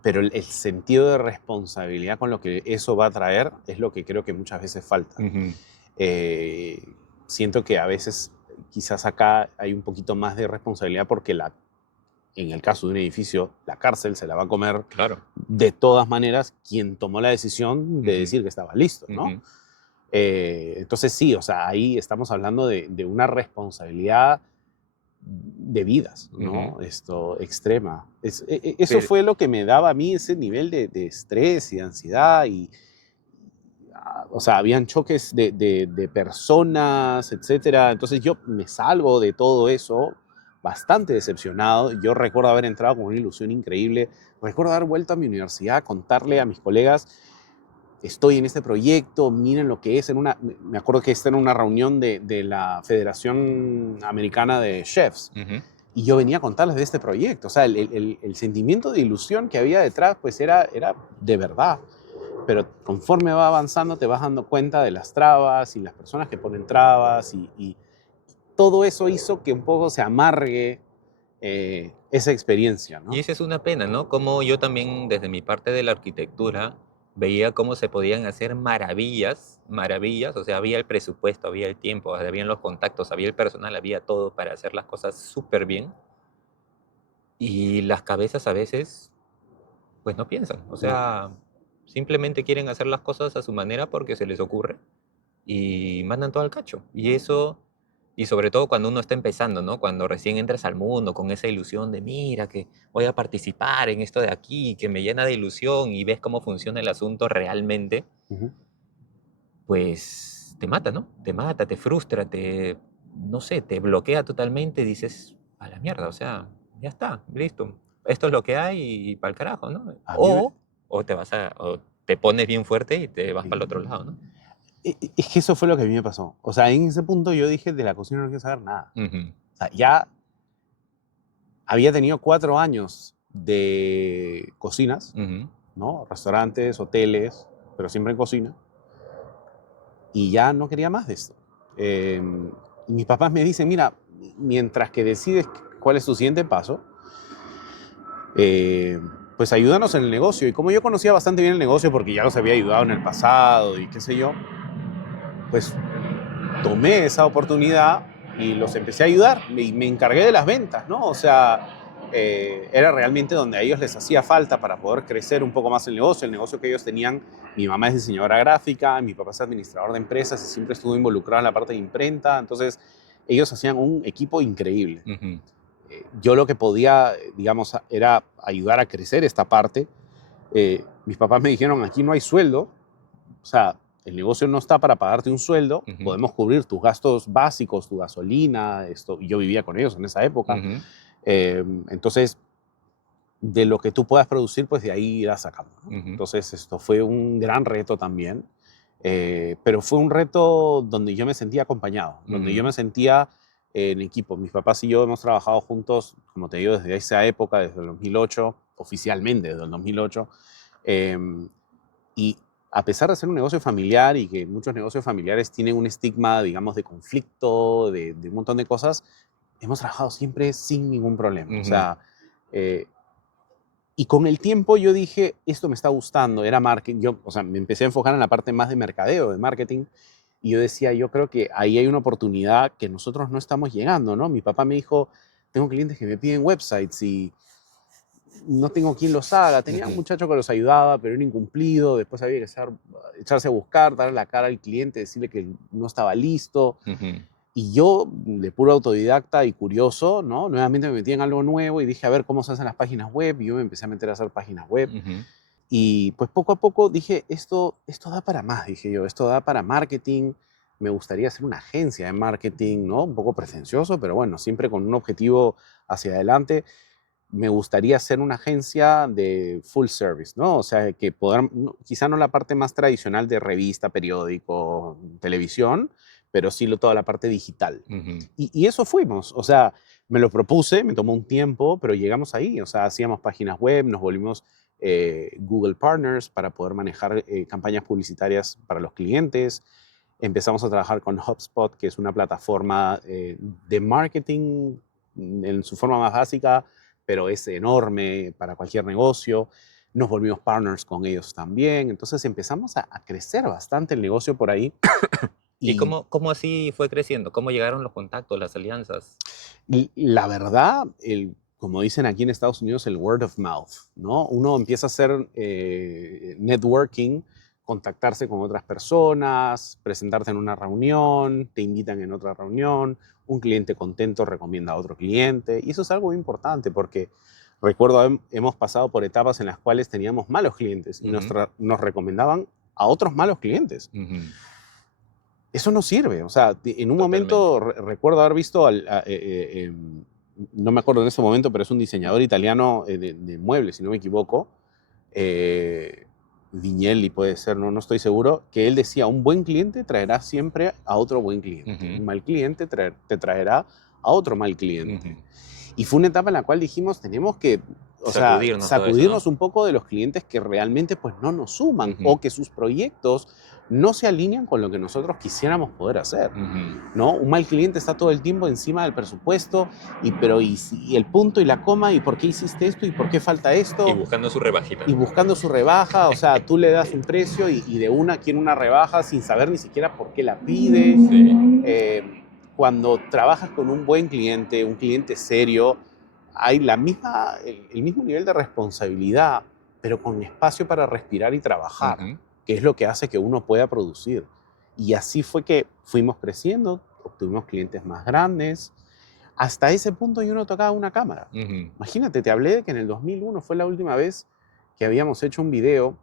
pero el sentido de responsabilidad con lo que eso va a traer es lo que creo que muchas veces falta. Ujú. Eh, Siento que a veces quizás acá hay un poquito más de responsabilidad porque en el caso de un edificio, la cárcel se la va a comer Claro. de todas maneras quien tomó la decisión de Ujú, decir que estaba listo, ¿no? ujú. Entonces sí, o sea, ahí estamos hablando de una responsabilidad de vidas, Ujú. ¿no? Esto, extrema. Eso Pero, fue lo que me daba a mí ese nivel de estrés y ansiedad y, o sea, habían choques de personas, etcétera. Entonces yo me salgo de todo eso bastante decepcionado. Yo recuerdo haber entrado con una ilusión increíble. Recuerdo haber vuelto a mi universidad, contarle a mis colegas, estoy en este proyecto, miren lo que es. Me acuerdo que esta era una reunión de la Federación Americana de Chefs. ujú, Y yo venía a contarles de este proyecto. O sea, el sentimiento de ilusión que había detrás, pues era de verdad. Pero conforme va avanzando te vas dando cuenta de las trabas y las personas que ponen trabas y todo eso hizo que un poco se amargue esa experiencia, y ¿no? esa es una pena, ¿no? Como yo también desde mi parte de la arquitectura veía cómo se podían hacer maravillas, maravillas, o sea, había el presupuesto, había el tiempo, habían los contactos, había el personal, había todo para hacer las cosas súper bien, y las cabezas a veces pues no piensan, o No, sea, simplemente quieren hacer las cosas a su manera porque se les ocurre y mandan todo al cacho. Y eso, y sobre todo cuando uno está empezando, ¿no? Cuando recién entras al mundo con esa ilusión de, mira, que voy a participar en esto de aquí, que me llena de ilusión y ves cómo funciona el asunto realmente, ujú, pues te mata, ¿no? Te mata, te frustra, no sé, te bloquea totalmente y dices, a la mierda, o sea, ya está, listo. Esto es lo que hay y para el carajo, ¿no? A mí me... O te pones bien fuerte y te vas para el otro lado, ¿no? Es que eso fue lo que a mí me pasó. O sea, en ese punto yo dije, de la cocina no quiero saber nada. Ujú, O sea, ya había tenido 4 años de cocinas, ujú, ¿no? Restaurantes, hoteles, pero siempre en cocina. Y ya no quería más de esto. Eh, y mis papás me dicen, mira, mientras que decides cuál es tu siguiente paso, eh, pues ayúdanos en el negocio. Y como yo conocía bastante bien el negocio porque ya los había ayudado en el pasado y qué sé yo, pues tomé esa oportunidad y los empecé a ayudar y me encargué de las ventas, ¿no? O sea, era realmente donde a ellos les hacía falta para poder crecer un poco más el negocio que ellos tenían. Mi mamá es diseñadora gráfica, mi papá es administrador de empresas y siempre estuvo involucrado en la parte de imprenta, entonces ellos hacían un equipo increíble. ujú, Yo lo que podía, digamos, era ayudar a crecer esta parte. Mis papás me dijeron, aquí no hay sueldo, o sea, el negocio no está para pagarte un sueldo, ujú, podemos cubrir tus gastos básicos, tu gasolina, esto, y yo vivía con ellos en esa época. ujú, Entonces, de lo que tú puedas producir, pues de ahí irás sacando, ¿no? ujú, Entonces, esto fue un gran reto también, pero fue un reto donde yo me sentía acompañado, donde yo ujú, me sentía en equipo. Mis papás y yo hemos trabajado juntos, como te digo, desde esa época, desde el 2008, oficialmente desde el 2008. Eh, y a pesar de ser un negocio familiar y que muchos negocios familiares tienen un estigma, digamos, de conflicto, de un montón de cosas, hemos trabajado siempre sin ningún problema. O ujú, sea, eh, y con el tiempo yo dije, esto me está gustando, era marketing. Yo, o sea, me empecé a enfocar en la parte más de mercadeo, de marketing. Y yo decía, yo creo que ahí hay una oportunidad que nosotros no estamos llegando, ¿no? Mi papá me dijo, tengo clientes que me piden websites y no tengo quien los haga. Tenía un ujú, muchacho que los ayudaba, pero era incumplido. Después había que echarse a buscar, darle la cara al cliente, decirle que no estaba listo. ujú, Y yo, de puro autodidacta y curioso, ¿no? Nuevamente me metí en algo nuevo y dije, a ver cómo se hacen las páginas web. Y yo me empecé a meter a hacer páginas web. ujú, Y pues poco a poco dije, esto da para más, dije yo, esto da para marketing. Me gustaría hacer una agencia de marketing, ¿no? Un poco pretencioso, pero bueno, siempre con un objetivo hacia adelante. Me gustaría ser una agencia de full service, ¿no? O sea, que poder, quizá no la parte más tradicional de revista, periódico, televisión, pero sí toda la parte digital. ujú, Y eso fuimos, o sea, me lo propuse, me tomó un tiempo, pero llegamos ahí, o sea, hacíamos páginas web, nos volvimos Google Partners para poder manejar campañas publicitarias para los clientes. Empezamos a trabajar con HubSpot, que es una plataforma de marketing en su forma más básica, pero es enorme para cualquier negocio. Nos volvimos partners con ellos también. Entonces empezamos a crecer bastante el negocio por ahí. ¿Y Y, cómo así fue creciendo? ¿Cómo llegaron los contactos, las alianzas? y la verdad, como dicen aquí en Estados Unidos, el word of mouth, ¿no? Uno empieza a hacer networking, contactarse con otras personas, presentarte en una reunión, te invitan en otra reunión, un cliente contento recomienda a otro cliente. Y eso es algo muy importante porque recuerdo, hemos pasado por etapas en las cuales teníamos malos clientes y Ujú, nos recomendaban a otros malos clientes. ujú, Eso no sirve. O sea, en un totalmente. momento recuerdo haber visto, no me acuerdo en ese momento, pero es un diseñador italiano de muebles, si no me equivoco, eh, Vignelli puede ser, no estoy seguro, que él decía, un buen cliente traerá siempre a otro buen cliente, Ujú, un mal cliente te traerá a otro mal ujú. cliente. Y fue una etapa en la cual dijimos, tenemos que, o sea, Sacudirnos todo eso, ¿no? sacudirnos un poco de los clientes que realmente pues no nos suman Ujú, o que sus proyectos no se alinean con lo que nosotros quisiéramos poder hacer, ujú. ¿no? Un mal cliente está todo el tiempo encima del presupuesto y el punto y la coma y por qué hiciste esto y por qué falta Y esto buscando su rebajita. y buscando su rebaja, o sea, tú le das un precio y de una quiere una rebaja sin saber ni siquiera por qué la pide. Sí. Cuando trabajas con un buen cliente, un cliente serio, hay el mismo nivel de responsabilidad, pero con espacio para respirar y trabajar, Ujú, que es lo que hace que uno pueda producir. Y así fue que fuimos creciendo, obtuvimos clientes más grandes. Hasta ese punto yo no tocaba una cámara. ujú, Imagínate, te hablé de que en el 2001 fue la última vez que habíamos hecho un video,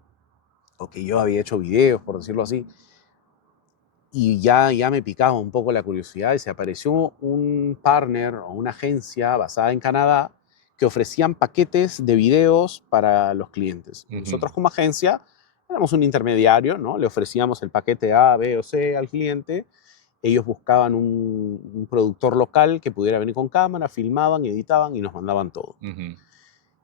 o que yo había hecho videos, por decirlo así, y ya me picaba un poco la curiosidad y se apareció un partner o una agencia basada en Canadá que ofrecían paquetes de videos para los clientes. Ujú, Nosotros como agencia éramos un intermediario, ¿no? Le ofrecíamos el paquete A, B o C al cliente. Ellos buscaban un productor local que pudiera venir con cámara, filmaban, editaban y nos mandaban todo. ujú,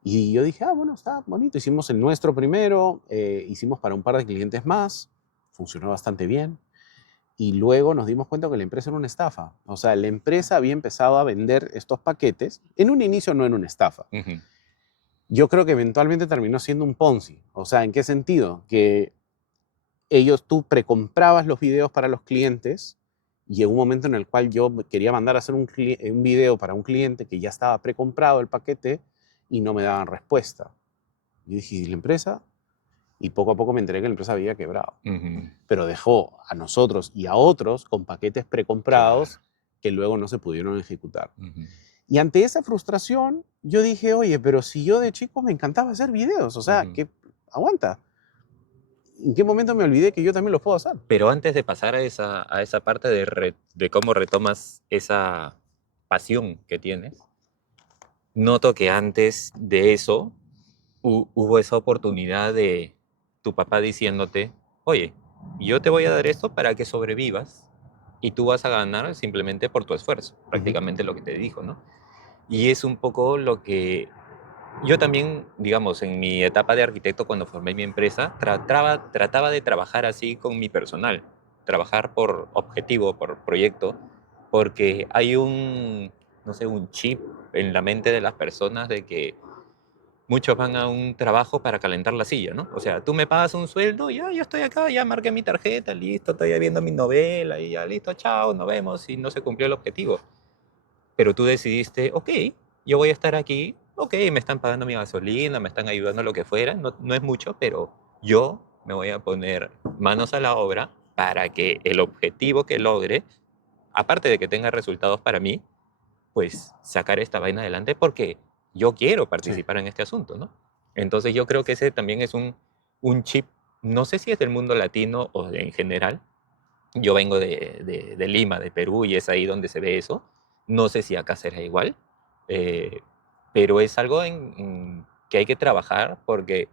Y yo dije, ah, bueno, está bonito. Hicimos el nuestro primero, hicimos para un par de clientes más, funcionó bastante bien. Y luego nos dimos cuenta que la empresa era una estafa. O sea, la empresa había empezado a vender estos paquetes. En un inicio no era una estafa. ujú, Yo creo que eventualmente terminó siendo un Ponzi. O sea, ¿en qué sentido? Que ellos, tú precomprabas los videos para los clientes y llegó un momento en el cual yo quería mandar a hacer un video para un cliente que ya estaba precomprado el paquete y no me daban respuesta. Yo dije, ¿y la empresa? Y poco a poco me enteré que la empresa había quebrado. ujú. Pero dejó a nosotros y a otros con paquetes Claro. precomprados que luego no se pudieron ejecutar. Ujú. Y ante esa frustración, yo dije, oye, pero si yo de chico me encantaba hacer videos, o sea, Ujú. que aguanta. ¿En qué momento me olvidé que yo también los puedo hacer? Pero antes de pasar a esa parte de cómo retomas esa pasión que tienes, noto que antes de eso hubo esa oportunidad de tu papá diciéndote, oye, yo te voy a dar esto para que sobrevivas y tú vas a ganar simplemente por tu esfuerzo, Ujú, prácticamente lo que te dijo, ¿no? Y es un poco lo que yo también, digamos, en mi etapa de arquitecto, cuando formé mi empresa, trataba de trabajar así con mi personal, trabajar por objetivo, por proyecto, porque hay un, no sé, un chip en la mente de las personas de que muchos van a un trabajo para calentar la silla, ¿no? O sea, tú me pagas un sueldo, ya, yo estoy acá, ya marqué mi tarjeta, listo, estoy viendo mi novela y ya, listo, chao, nos vemos y no se cumplió el objetivo. Pero tú decidiste, ok, yo voy a estar aquí, ok, me están pagando mi gasolina, me están ayudando lo que fuera, no, no es mucho, pero yo me voy a poner manos a la obra para que el objetivo que logre, aparte de que tenga resultados para mí, pues sacar esta vaina adelante porque yo quiero sí. participar en este asunto, ¿no? Entonces yo creo que ese también es un chip, no sé si es del mundo latino o en general. Yo vengo de Lima, de Perú, y es ahí donde se ve eso. No sé si acá será igual, eh, pero es algo que hay que trabajar porque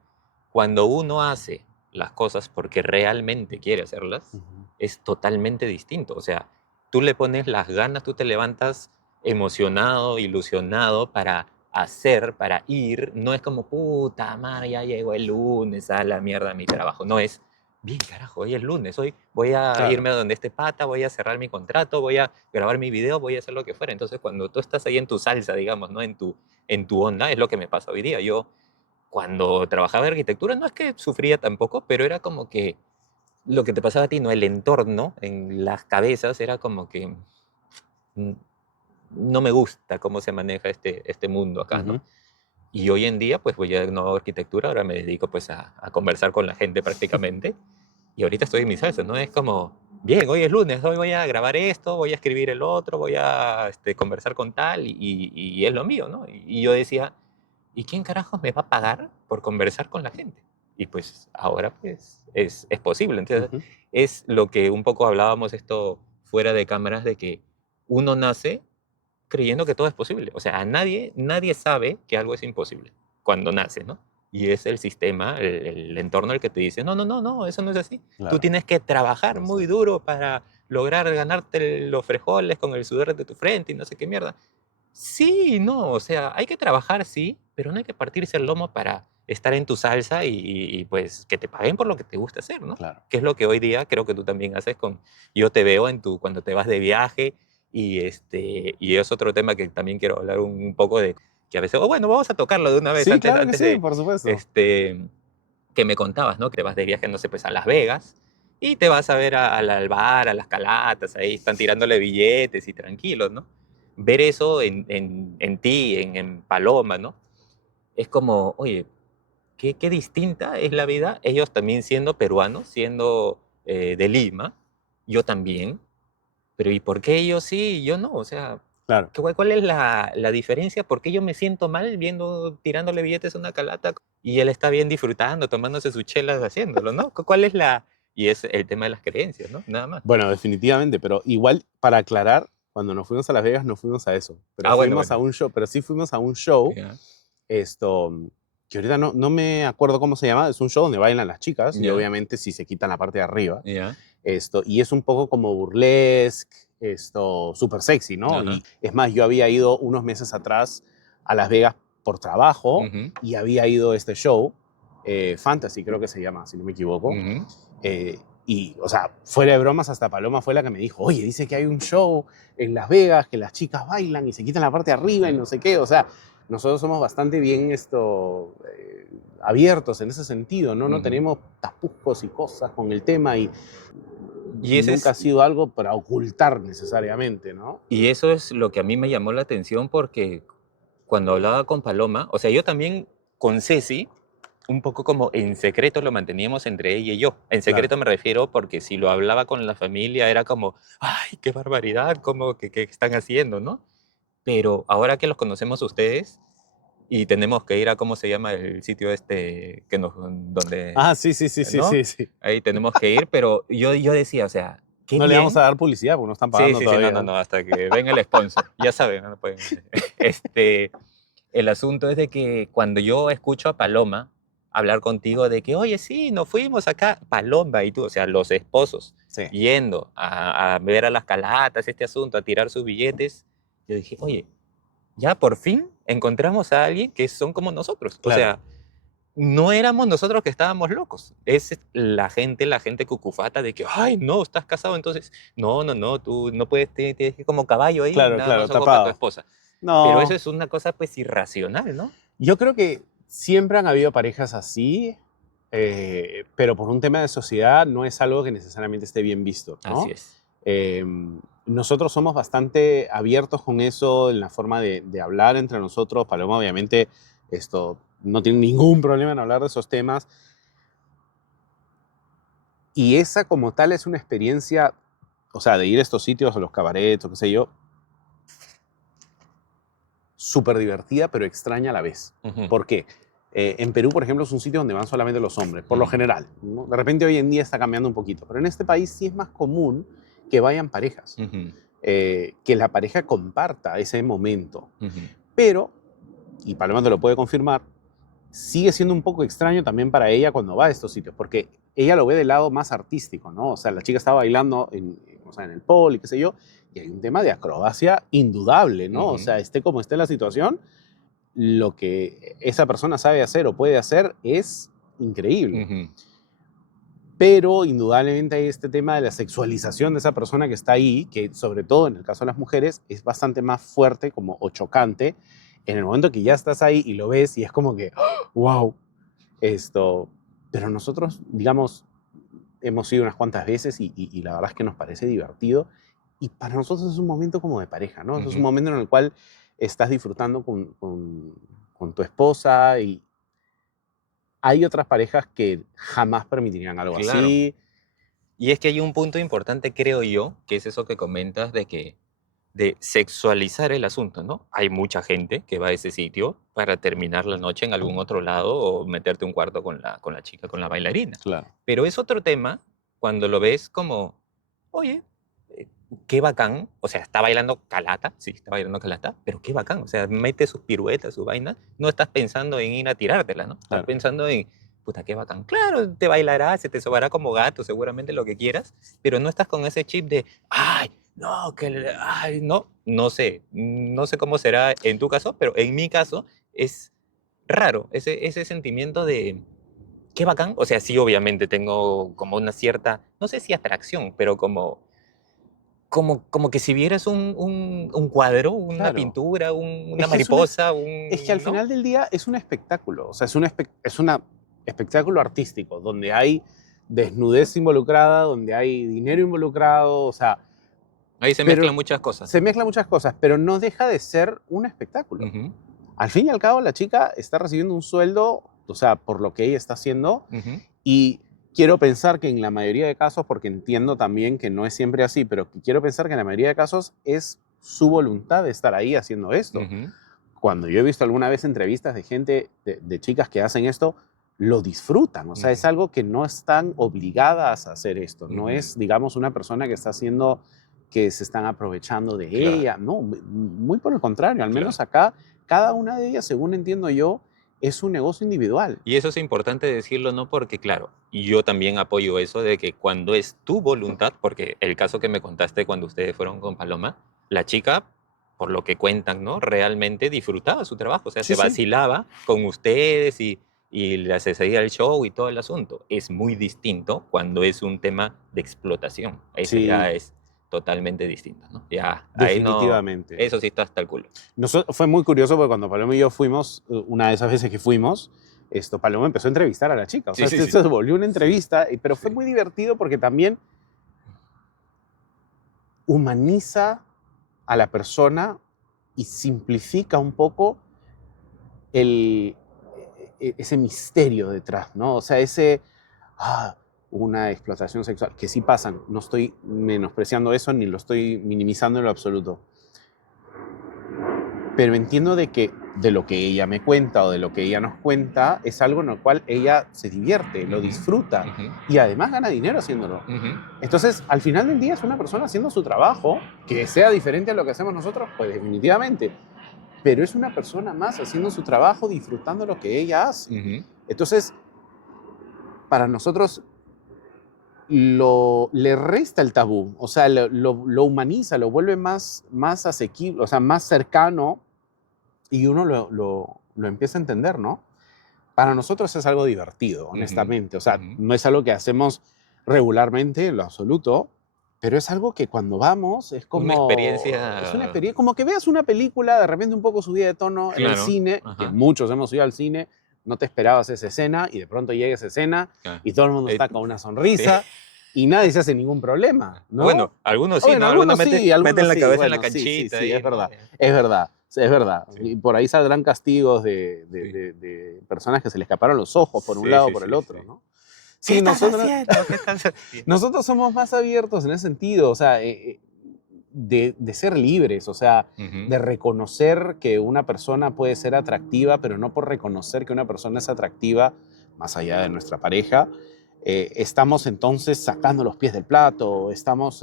cuando uno hace las cosas porque realmente quiere hacerlas, Ujú, es totalmente distinto. O sea, tú le pones las ganas, tú te levantas emocionado, ilusionado para hacer, para ir. No es como, puta madre, ya llegó el lunes, a la mierda mi trabajo. No es, bien, carajo, hoy es lunes, hoy voy a claro. irme a donde esté pata, voy a cerrar mi contrato, voy a grabar mi video, voy a hacer lo que fuera. Entonces, cuando tú estás ahí en tu salsa, digamos, ¿no? En tu onda, es lo que me pasa hoy día. Yo, cuando trabajaba en arquitectura, no es que sufría tampoco, pero era como que lo que te pasaba a ti, ¿no? El entorno en las cabezas era como que mm, no me gusta cómo se maneja este mundo acá, ¿no? Ujú, Y hoy en día, pues voy a no hago arquitectura, ahora me dedico pues a conversar con la gente prácticamente. Y ahorita estoy en mi salsa, ¿no? Es como, bien, hoy es lunes, hoy voy a grabar esto, voy a escribir el otro, voy a conversar con tal, y es lo mío, ¿no? Y yo decía, ¿y quién carajos me va a pagar por conversar con la gente? Y pues ahora pues es posible. Entonces ujú, es lo que un poco hablábamos esto fuera de cámaras, de que uno nace creyendo que todo es posible. O sea, nadie sabe que algo es imposible cuando nace, ¿no? Y es el sistema, el entorno el que te dice, no, no, no, no, eso no es así. Tú claro. tienes que trabajar No sé. muy duro para lograr ganarte los frijoles con el sudor de tu frente y no sé qué mierda. Sí, no, o sea, hay que trabajar, sí, pero no hay que partirse el lomo para estar en tu salsa y, pues que te paguen por lo que te gusta hacer, ¿no? Claro. Que es lo que hoy día creo que tú también haces con, yo te veo cuando te vas de viaje y es otro tema que también quiero hablar un poco de, que a veces, o bueno, vamos a tocarlo de una vez Sí, antes, claro que antes sí, de, por supuesto. este, que me contabas, ¿no? Que te vas de viaje, no sé, pues a Las Vegas y te vas a ver al bar, a las calatas, ahí están tirándole billetes y tranquilos, ¿no? Ver eso en ti, en Paloma, ¿no? Es como, oye, qué distinta es la vida, ellos también siendo peruanos, siendo de Lima, yo también, pero ¿y por qué ellos sí y yo no? O sea, Claro. ¿cuál es la diferencia? ¿Por qué yo me siento mal tirándole billetes a una calata y él está bien disfrutando, tomándose sus chelas haciéndolo, ¿no? ¿Cuál es Y es el tema de las creencias, ¿no? Nada más. Bueno, definitivamente, pero igual, para aclarar, cuando nos fuimos a Las Vegas no fuimos a eso, pero Bueno, fuimos a bueno. un show, pero sí fuimos a un show, Ya, esto, que ahorita no me acuerdo cómo se llama, es un show donde bailan las chicas y ya, obviamente si se quitan la parte de arriba, ya. y es un poco como burlesque, súper sexy, ¿no? Ajá. Y es más, yo había ido unos meses atrás a Las Vegas por trabajo Ujú, y había ido a este show, Fantasy creo que se llama, si no me equivoco. ujú. Y, o sea, fuera de bromas, hasta Paloma fue la que me dijo, oye, dice que hay un show en Las Vegas, que las chicas bailan y se quitan la parte de arriba y no sé qué. O sea, nosotros somos bastante bien abiertos en ese sentido, ¿no? No Ujú. tenemos tapujos y cosas con el tema y Y ese nunca ha es, sido algo para ocultar necesariamente, ¿no? y eso es lo que a mí me llamó la atención porque cuando hablaba con Paloma, o sea, yo también con Ceci, un poco como en secreto lo manteníamos entre ella y yo. En Claro. secreto me refiero porque si lo hablaba con la familia era como, ay, qué barbaridad, como que qué están haciendo, ¿no? Pero ahora que los conocemos ustedes y tenemos que ir a, ¿cómo se llama el sitio este que nos, donde, Ah, sí, sí, sí, sí, ¿no? sí, sí. Ahí tenemos que ir, pero yo decía, o sea, qué No le vamos a bien. dar publicidad porque no están Sí, pagando sí, sí, no, todavía, no, ¿no? no, hasta que venga el sponsor. Ya saben, no pueden. El asunto es de que cuando yo escucho a Paloma hablar contigo de que, oye, sí, nos fuimos acá, Paloma y tú, o sea, los esposos, Sí, yendo a ver a las calatas, este asunto, a tirar sus billetes, yo dije, oye, ya por fin encontramos a alguien que son como nosotros. O claro. sea, no éramos nosotros que estábamos locos. Es la gente cucufata de que, ay, no, estás casado, entonces, no, no, no, tú no puedes, tienes que ir como caballo ahí, Claro, nada claro, más ojo para tu tapado. esposa. Pero eso No, es una cosa pues irracional, ¿no? yo creo que siempre han habido parejas así, pero por un tema de sociedad no es algo que necesariamente esté bien visto, Así ¿no? es. Eh, Nosotros somos bastante abiertos con eso en la forma de hablar entre nosotros. Paloma, obviamente, no tiene ningún problema en hablar de esos temas. Y esa como tal es una experiencia, o sea, de ir a estos sitios, a los cabarets, o qué sé yo, súper divertida, pero extraña a la vez. Ujú, ¿Por qué? En Perú, por ejemplo, es un sitio donde van solamente los hombres, por lo mm, general, ¿no? De repente hoy en día está cambiando un poquito, pero en este país sí es más común que vayan parejas, ujú, que la pareja comparta ese momento. ujú, Pero, y Paloma te lo puede confirmar, sigue siendo un poco extraño también para ella cuando va a estos sitios, porque ella lo ve del lado más artístico, ¿no? O sea, la chica está bailando o sea, en el pole y qué sé yo, y hay un tema de acrobacia indudable, ¿no? O ujú, sea, esté como esté la situación, lo que esa persona sabe hacer o puede hacer es increíble. ujú. Pero indudablemente hay este tema de la sexualización de esa persona que está ahí, que sobre todo en el caso de las mujeres es bastante más fuerte como o chocante en el momento que ya estás ahí y lo ves y es como que, wow, esto, pero nosotros, digamos, hemos ido unas cuantas veces y la verdad es que nos parece divertido y para nosotros es un momento como de pareja, ¿no? Es un Ujú. momento en el cual estás disfrutando con tu esposa y hay otras parejas que jamás permitirían algo Claro. así. Y es que hay un punto importante, creo yo, que es eso que comentas de que de sexualizar el asunto, ¿no? Hay mucha gente que va a ese sitio para terminar la noche en algún otro lado o meterte un cuarto con la chica, con la bailarina. Claro. Pero es otro tema cuando lo ves como, oye, eh, qué bacán, o sea, está bailando calata, sí, está bailando calata, pero qué bacán, o sea, mete sus piruetas, su vaina, no estás pensando en ir a tirártela, ¿no? Estás Claro. pensando en, puta, qué bacán. Claro, te bailará, se te sobará como gato, seguramente lo que quieras, pero no estás con ese chip de, ay, no, ay, no, no sé cómo será en tu caso, pero en mi caso es raro ese sentimiento de, qué bacán. O sea, sí, obviamente tengo como una cierta, no sé si atracción, pero como que si vieras un cuadro, una Claro. pintura, una Es que, mariposa, es que al ¿no? final del día es un espectáculo, o sea, es un espectáculo artístico, donde hay desnudez involucrada, donde hay dinero involucrado, o sea, Ahí se pero mezclan muchas cosas. se mezclan muchas cosas, pero no deja de ser un espectáculo. Ujú, Al fin y al cabo, la chica está recibiendo un sueldo, o sea, por lo que ella está haciendo, ujú, y quiero pensar que en la mayoría de casos, porque entiendo también que no es siempre así, pero quiero pensar que en la mayoría de casos es su voluntad de estar ahí haciendo esto. ujú, Cuando yo he visto alguna vez entrevistas de gente, de chicas que hacen esto, lo disfrutan. O sea, es algo que no están obligadas a hacer esto. No es, digamos, una persona que está haciendo que se están aprovechando de Claro, ella. No, muy por el contrario. Al claro. menos acá, cada una de ellas, según entiendo yo, es un negocio individual. Y eso es importante decirlo, ¿no? Porque, claro, y yo también apoyo eso de que cuando es tu voluntad, porque el caso que me contaste cuando ustedes fueron con Paloma, la chica, por lo que cuentan, ¿no? Realmente disfrutaba su trabajo, o sea, Sí, se sí. vacilaba con ustedes y les seguía el show y todo el asunto. Es muy distinto cuando es un tema de explotación. Ese ya Sí, es totalmente distinto, ¿no? Ya, ahí no, definitivamente. eso sí está hasta el culo. Fue muy curioso porque cuando Paloma y yo fuimos, una de esas veces que fuimos, Paloma empezó a entrevistar a la chica. O Sí, sea, sí, sí. esto se volvió una Sí, entrevista, pero fue sí. muy divertido porque también humaniza a la persona y simplifica un poco el, ese misterio detrás, ¿no? O sea, ah, una explotación sexual, que sí pasan, no estoy menospreciando eso ni lo estoy minimizando en lo absoluto, pero entiendo de que de lo que ella me cuenta o de lo que ella nos cuenta es algo en lo cual ella se divierte, lo Ujú, disfruta ujú, y además gana dinero haciéndolo. ujú. Entonces, al final del día es una persona haciendo su trabajo, que sea diferente a lo que hacemos nosotros, pues definitivamente, pero es una persona más haciendo su trabajo, disfrutando lo que ella hace. Ujú. Entonces, para nosotros le resta el tabú, o sea, lo humaniza, lo vuelve más asequible, o sea, más cercano y uno lo empieza a entender, ¿no? Para nosotros es algo divertido, Ujú, honestamente, o sea, ujú. no es algo que hacemos regularmente en lo absoluto, pero es algo que cuando vamos Una es una experiencia, experiencia, como que veas una película de repente un poco subida de tono en el claro, cine, que ajá, muchos hemos ido al cine, no te esperabas esa escena y de pronto llega esa escena claro. y todo el mundo Eh, está con una sí. sonrisa y nadie se hace ningún problema, Bueno, ¿no? algunos sí, Bueno, ¿no? Algunos algunos meten la sí, cabeza en la bueno, sí, sí, canchita sí, ahí, ¿no? es verdad, es verdad. Sí, Y por ahí saldrán castigos sí. de personas que se le escaparon los ojos por un Sí, lado o sí, por el sí, otro, sí. ¿no? ¿Qué Sí, estás haciendo? ¿Qué estás haciendo? nosotros somos más abiertos en ese sentido, o sea, de ser libres, o sea, Ujú, de reconocer que una persona puede ser atractiva, pero no por reconocer que una persona es atractiva, más allá de nuestra pareja, estamos entonces sacando los pies del plato, estamos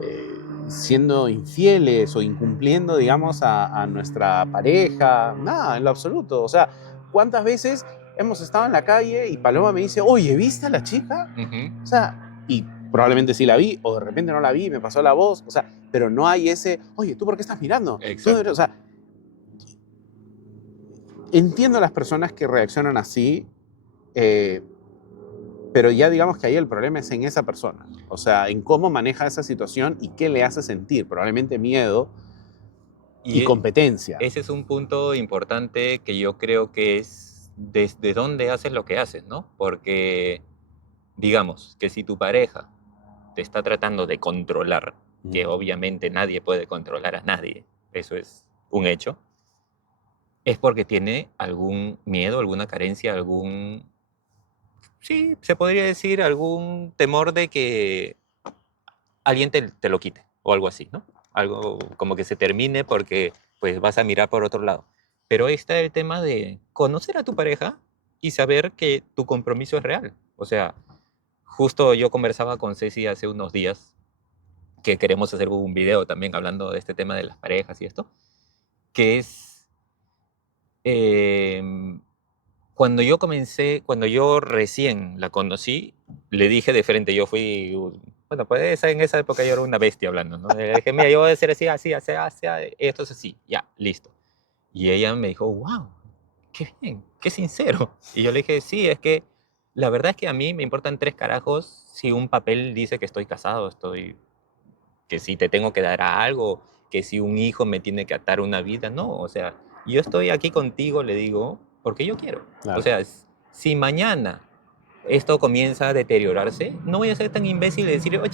eh, siendo infieles o incumpliendo, digamos, a nuestra pareja, nada, en lo absoluto. O sea, ¿cuántas veces hemos estado en la calle y Paloma me dice, oye, ¿viste a la chica? ujú. O sea, y probablemente sí la vi, o de repente no la vi, me pasó la voz, o sea, pero no hay ese, oye, ¿tú por qué estás mirando? O Exacto. sea, entiendo a las personas que reaccionan así, eh, pero ya digamos que ahí el problema es en esa persona, o sea, en cómo maneja esa situación y qué le hace sentir, probablemente miedo y Y competencia. ese es un punto importante que yo creo que es desde dónde haces lo que haces, ¿no? Porque, digamos, que si tu pareja te está tratando de controlar, que Mm. obviamente nadie puede controlar a nadie, eso es un hecho, es porque tiene algún miedo, alguna carencia, algún, sí, se podría decir, algún temor de que alguien te lo quite o algo así, ¿no? Algo como que se termine porque pues vas a mirar por otro lado. Pero ahí está el tema de conocer a tu pareja y saber que tu compromiso es real. O sea, justo yo conversaba con Ceci hace unos días que queremos hacer un video también hablando de este tema de las parejas y esto, que es em, cuando yo recién la conocí, le dije de frente, yo fui, bueno, pues en esa época yo era una bestia hablando, ¿no? Le dije, mira, yo voy a hacer así, así, así, así, esto es así, ya, listo. Y ella me dijo, wow, qué bien, qué sincero. Y yo le dije, sí, es que la verdad es que a mí me importan tres carajos si un papel dice que estoy casado, que si te tengo que dar a algo, que si un hijo me tiene que atar una vida, no, o sea, yo estoy aquí contigo, le digo, porque yo quiero. O Claro, sea, si mañana esto comienza a deteriorarse, no voy a ser tan imbécil de decir, "Oh,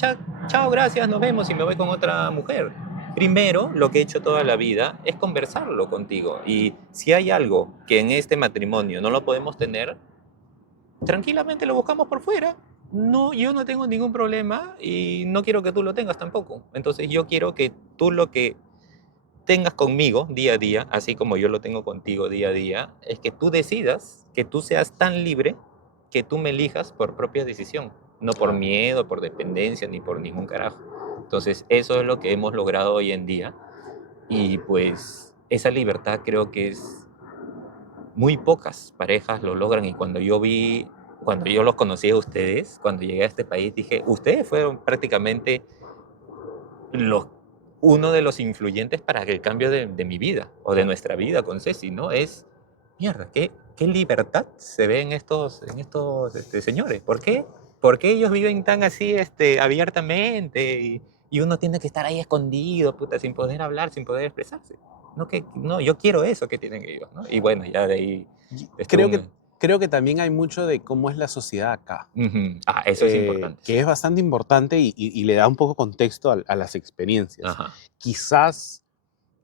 chao, gracias, nos vemos y me voy con otra mujer. Primero, lo que he hecho toda la vida es conversarlo contigo. Y si hay algo que en este matrimonio no lo podemos tener, tranquilamente lo buscamos por fuera. No, yo no tengo ningún problema y no quiero que tú lo tengas tampoco. Entonces yo quiero que tú lo que tengas conmigo día a día, así como yo lo tengo contigo día a día, es que tú decidas, que tú seas tan libre, que tú me elijas por propia decisión, no por Claro. miedo, por dependencia, ni por ningún carajo. Entonces, eso es lo que hemos logrado hoy en día. Y pues esa libertad creo que es muy pocas parejas lo logran. Y cuando yo los conocí a ustedes, cuando llegué a este país, dije, ustedes fueron prácticamente los, uno de los influyentes para el cambio de mi vida o de nuestra vida con Ceci, ¿no? Es, mierda, qué libertad se ve en estos señores. ¿Por qué? ¿Por qué ellos viven tan así abiertamente y uno tiene que estar ahí escondido, puta, sin poder hablar, sin poder expresarse? No, yo quiero eso que tienen ellos, ¿no? Y bueno, ya de ahí Y estuvo un... creo que también hay mucho de cómo es la sociedad acá, Ujú. Ah, eso es importante, que sí. es bastante importante y le da un poco contexto a las experiencias. Ajá. Quizás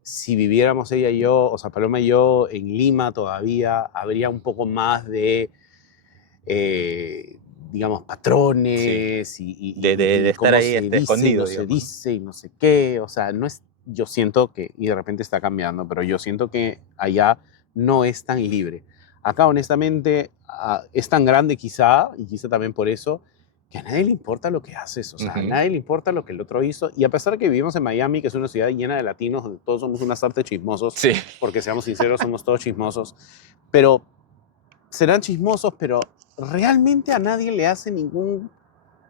si viviéramos ella y yo, o sea, Paloma y yo, en Lima todavía, habría un poco más de, eh, digamos, Sí. patrones De y estar cómo ahí se dice y no escondido, se digamos, ¿no? dice y no sé qué. O sea, no es, yo siento que, y de repente está cambiando, pero yo siento que allá no es tan libre. Acá, honestamente, es tan grande quizá, y quizá también por eso, que a nadie le importa lo que haces, o sea, a Ujú. nadie le importa lo que el otro hizo. Y a pesar de que vivimos en Miami, que es una ciudad llena de latinos, donde todos somos unas artes chismosos, Sí, porque seamos sinceros, somos todos chismosos, pero serán chismosos, pero realmente a nadie le hace ningún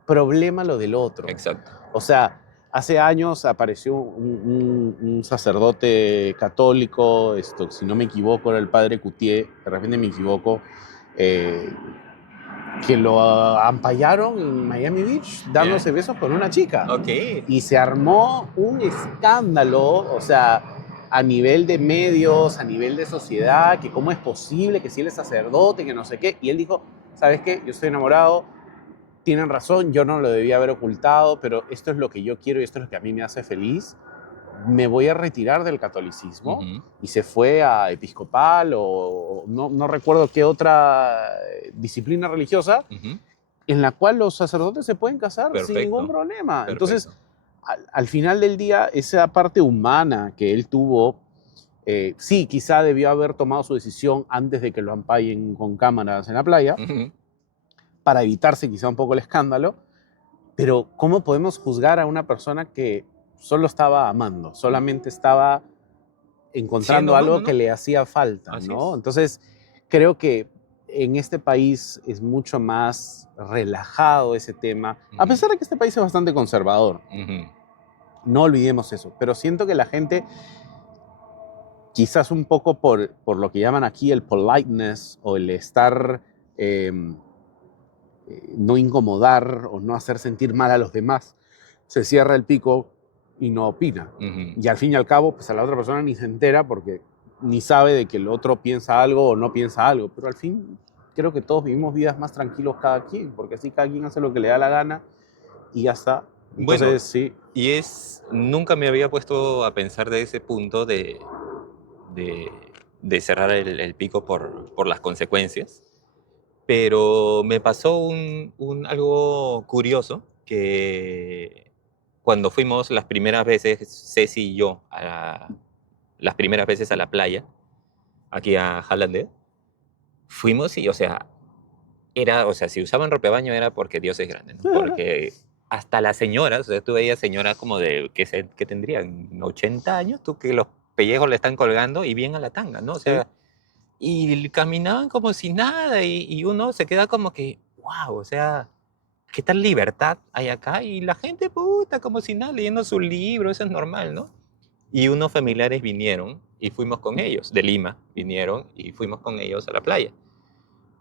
problema lo del otro. exacto. O sea, hace años apareció un sacerdote católico, si no me equivoco, era el padre Cutié, de repente me equivoco, eh, que lo ampallaron en Miami Beach ¿Ya? dándose besos con una chica. Ok. Y se armó un escándalo, o sea, a nivel de medios, a nivel de sociedad, que cómo es posible que si él es sacerdote, que no sé qué. Y él dijo, ¿sabes qué? Yo estoy enamorado, tienen razón, yo no lo debía haber ocultado, pero esto es lo que yo quiero y esto es lo que a mí me hace feliz. Me voy a retirar del catolicismo. Ujú, Y se fue a episcopal o no recuerdo qué otra disciplina religiosa ujú. en la cual los sacerdotes se pueden casar sin ningún Perfecto, problema. Entonces, perfecto. al final del día, esa parte humana que él tuvo, sí, quizá debió haber tomado su decisión antes de que lo ampallen con cámaras en la playa, Ujú. para evitarse quizá un poco el escándalo, pero ¿cómo podemos juzgar a una persona que solo estaba amando, solamente estaba Siendo encontrando humano, algo que ¿no? le hacía falta, Así ¿no? es. Entonces, creo que en este país es mucho más relajado ese tema, a Ujú, pesar de que este país es bastante conservador, ujú, no olvidemos eso, pero siento que la gente, quizás un poco por lo que llaman aquí el politeness o el estar, no incomodar o no hacer sentir mal a los demás, se cierra el pico y no opina. ujú. Y al fin y al cabo, pues a la otra persona ni se entera porque ni sabe de que el otro piensa algo o no piensa algo. Pero al fin creo que todos vivimos vidas más tranquilos cada quien, porque así cada quien hace lo que le da la gana y ya está. Bueno, Entonces, sí, nunca me había puesto a pensar de ese punto de cerrar el pico por las consecuencias, pero me pasó algo curioso, que cuando fuimos las primeras veces, Ceci y yo, las primeras veces a la playa, aquí a Hallandé, fuimos y, o sea, si usaban ropa de baño era porque Dios es grande, ¿no? Porque hasta las señoras, o sea, tú veías señoras como que tendrían 80 años, tú que los pellejos le están colgando y bien a la tanga, ¿no? O sí, sea, y caminaban como si nada y uno se queda como que, wow, o sea, ¿qué tal libertad hay acá? Y la gente, puta, como si nada, leyendo su libro, eso es normal, ¿no? Y unos familiares vinieron y fuimos con ellos, de Lima, vinieron y fuimos con ellos a la playa.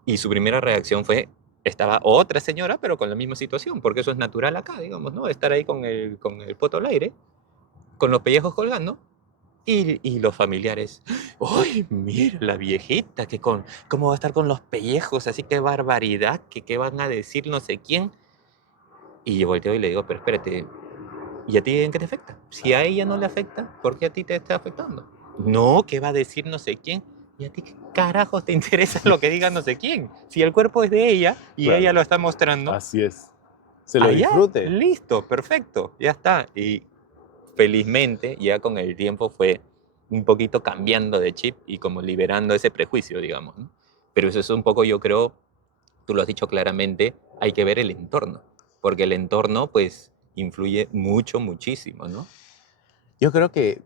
Y su primera reacción fue, estaba otra señora, pero con la misma situación, porque eso es natural acá, digamos, ¿no? Estar ahí con el poto al aire, con los pellejos colgando, y los familiares, ¡ay, mira la viejita! ¿Cómo va a estar con los pellejos? Así que barbaridad, que qué van a decir no sé quién. Y yo volteo y le digo, pero espérate, ¿y a ti en qué te afecta? Si a ella no le afecta, ¿por qué a ti te está afectando? No, ¿qué va a decir no sé quién? ¿Y a ti qué carajos te interesa lo que diga no sé quién? Si el cuerpo es de ella y ella claro, lo está mostrando, así es. Se lo allá, disfrute. listo, perfecto, ya está. Y felizmente ya con el tiempo fue, un poquito cambiando de chip y como liberando ese prejuicio, digamos, ¿no? Pero eso es un poco, yo creo, tú lo has dicho claramente, hay que ver el entorno, porque el entorno, pues, influye mucho, muchísimo, ¿no? Yo creo que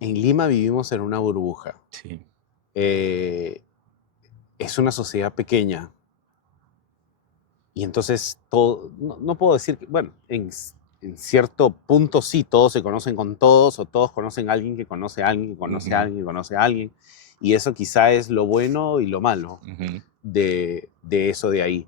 en Lima vivimos en una burbuja. Sí. Eh, es una sociedad pequeña y entonces todo, no puedo decir que, bueno, en cierto punto sí, todos se conocen con todos o todos conocen a alguien que conoce a alguien que conoce a Ujú, alguien que conoce a alguien y eso quizá es lo bueno y lo malo ujú, de eso de ahí.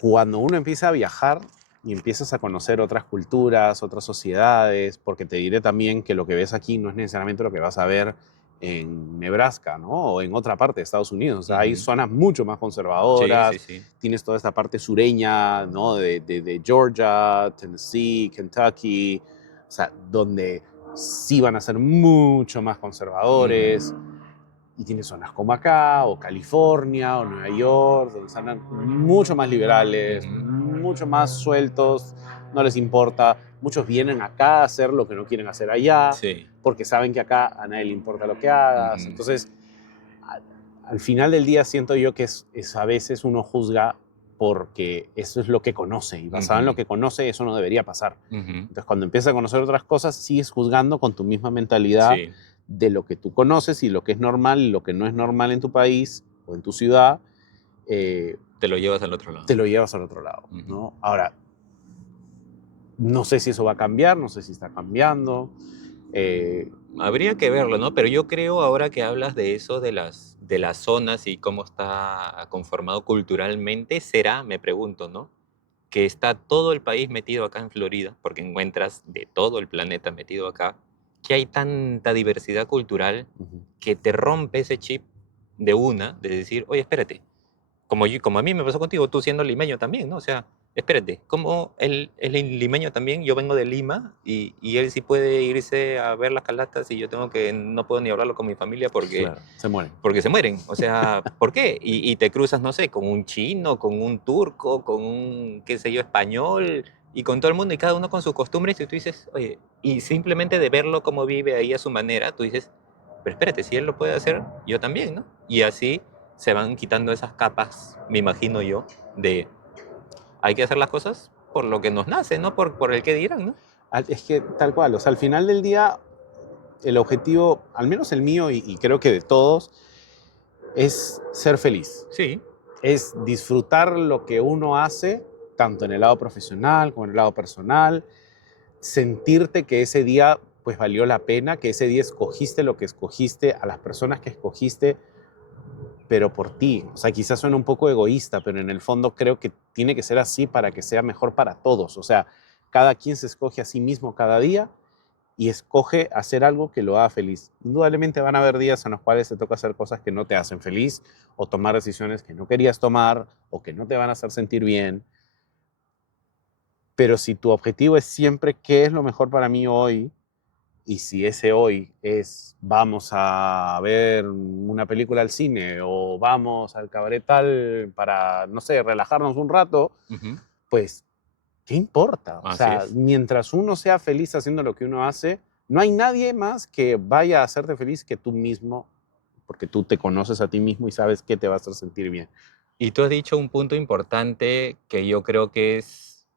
Cuando uno empieza a viajar y empiezas a conocer otras culturas, otras sociedades, porque te diré también que lo que ves aquí no es necesariamente lo que vas a ver en Nebraska, ¿no? O en otra parte de Estados Unidos. O sea, hay ujú. zonas mucho más Sí, sí, conservadoras, sí. tienes toda esta parte sureña, ¿no? De Georgia, Tennessee, Kentucky, o sea, donde sí van a ser mucho más conservadores. Ujú, Y tienes zonas como acá, o California, o Nueva York, donde están mucho más liberales, ujú. mucho más sueltos, no les importa. Muchos vienen acá a hacer lo que no quieren hacer allá, Sí. porque saben que acá a nadie le importa lo que hagas. Ujú, Entonces, al final del día siento yo que es a veces uno juzga porque eso es lo que conoce, y basado en lo ujú, que conoce, eso no debería pasar. ujú. Entonces, cuando empiezas a conocer otras cosas, sigues juzgando con tu misma mentalidad Sí, de lo que tú conoces y lo que es normal y lo que no es normal en tu país o en tu ciudad, eh, te lo llevas al otro te lado. lo llevas al otro lado, Ujú. ¿no? Ahora, no sé si eso va a cambiar, no sé si está cambiando. eh, Habría que verlo, ¿no? Pero yo creo ahora que hablas de eso, de las zonas y cómo está conformado culturalmente, será, me pregunto, ¿no? Que está todo el país metido acá en Florida, porque encuentras de todo el planeta metido acá, que hay tanta diversidad cultural ujú, que te rompe ese chip de una, de decir, oye, espérate, como a mí me pasó contigo, tú siendo limeño también, ¿no? O sea, espérate, como él es limeño también, yo vengo de Lima y él sí puede irse a ver las calatas y yo tengo que, no puedo ni hablarlo con mi familia claro, se mueren. porque se mueren. O sea, ¿por qué? Y te cruzas, no sé, con un chino, con un turco, con un, qué sé yo, español y con todo el mundo y cada uno con sus costumbres y tú dices, oye, y simplemente de verlo cómo vive ahí a su manera, tú dices, pero espérate, si él lo puede hacer, yo también, ¿no? Y así se van quitando esas capas, me imagino yo, de hay que hacer las cosas por lo que nos nace, no por el que dirán, ¿no? Es que tal cual, o sea, al final del día, el objetivo, al menos el mío y creo que de todos, es ser feliz. Sí. Es disfrutar lo que uno hace, tanto en el lado profesional como en el lado personal, sentirte que ese día pues valió la pena, que ese día escogiste lo que escogiste, a las personas que escogiste, pero por ti. O sea, quizás suena un poco egoísta, pero en el fondo creo que tiene que ser así para que sea mejor para todos. O sea, cada quien se escoge a sí mismo cada día y escoge hacer algo que lo haga feliz. Indudablemente van a haber días en los cuales te toca hacer cosas que no te hacen feliz o tomar decisiones que no querías tomar o que no te van a hacer sentir bien. Pero si tu objetivo es siempre qué es lo mejor para mí hoy, y si ese hoy es vamos a ver una película al cine o vamos al cabaret tal para, no sé, relajarnos un rato, Ujú. pues, ¿qué importa? O Así sea, es. mientras uno sea feliz haciendo lo que uno hace, no hay nadie más que vaya a hacerte feliz que tú mismo, porque tú te conoces a ti mismo y sabes qué te va a hacer sentir bien. Y tú has dicho un punto importante que yo creo que es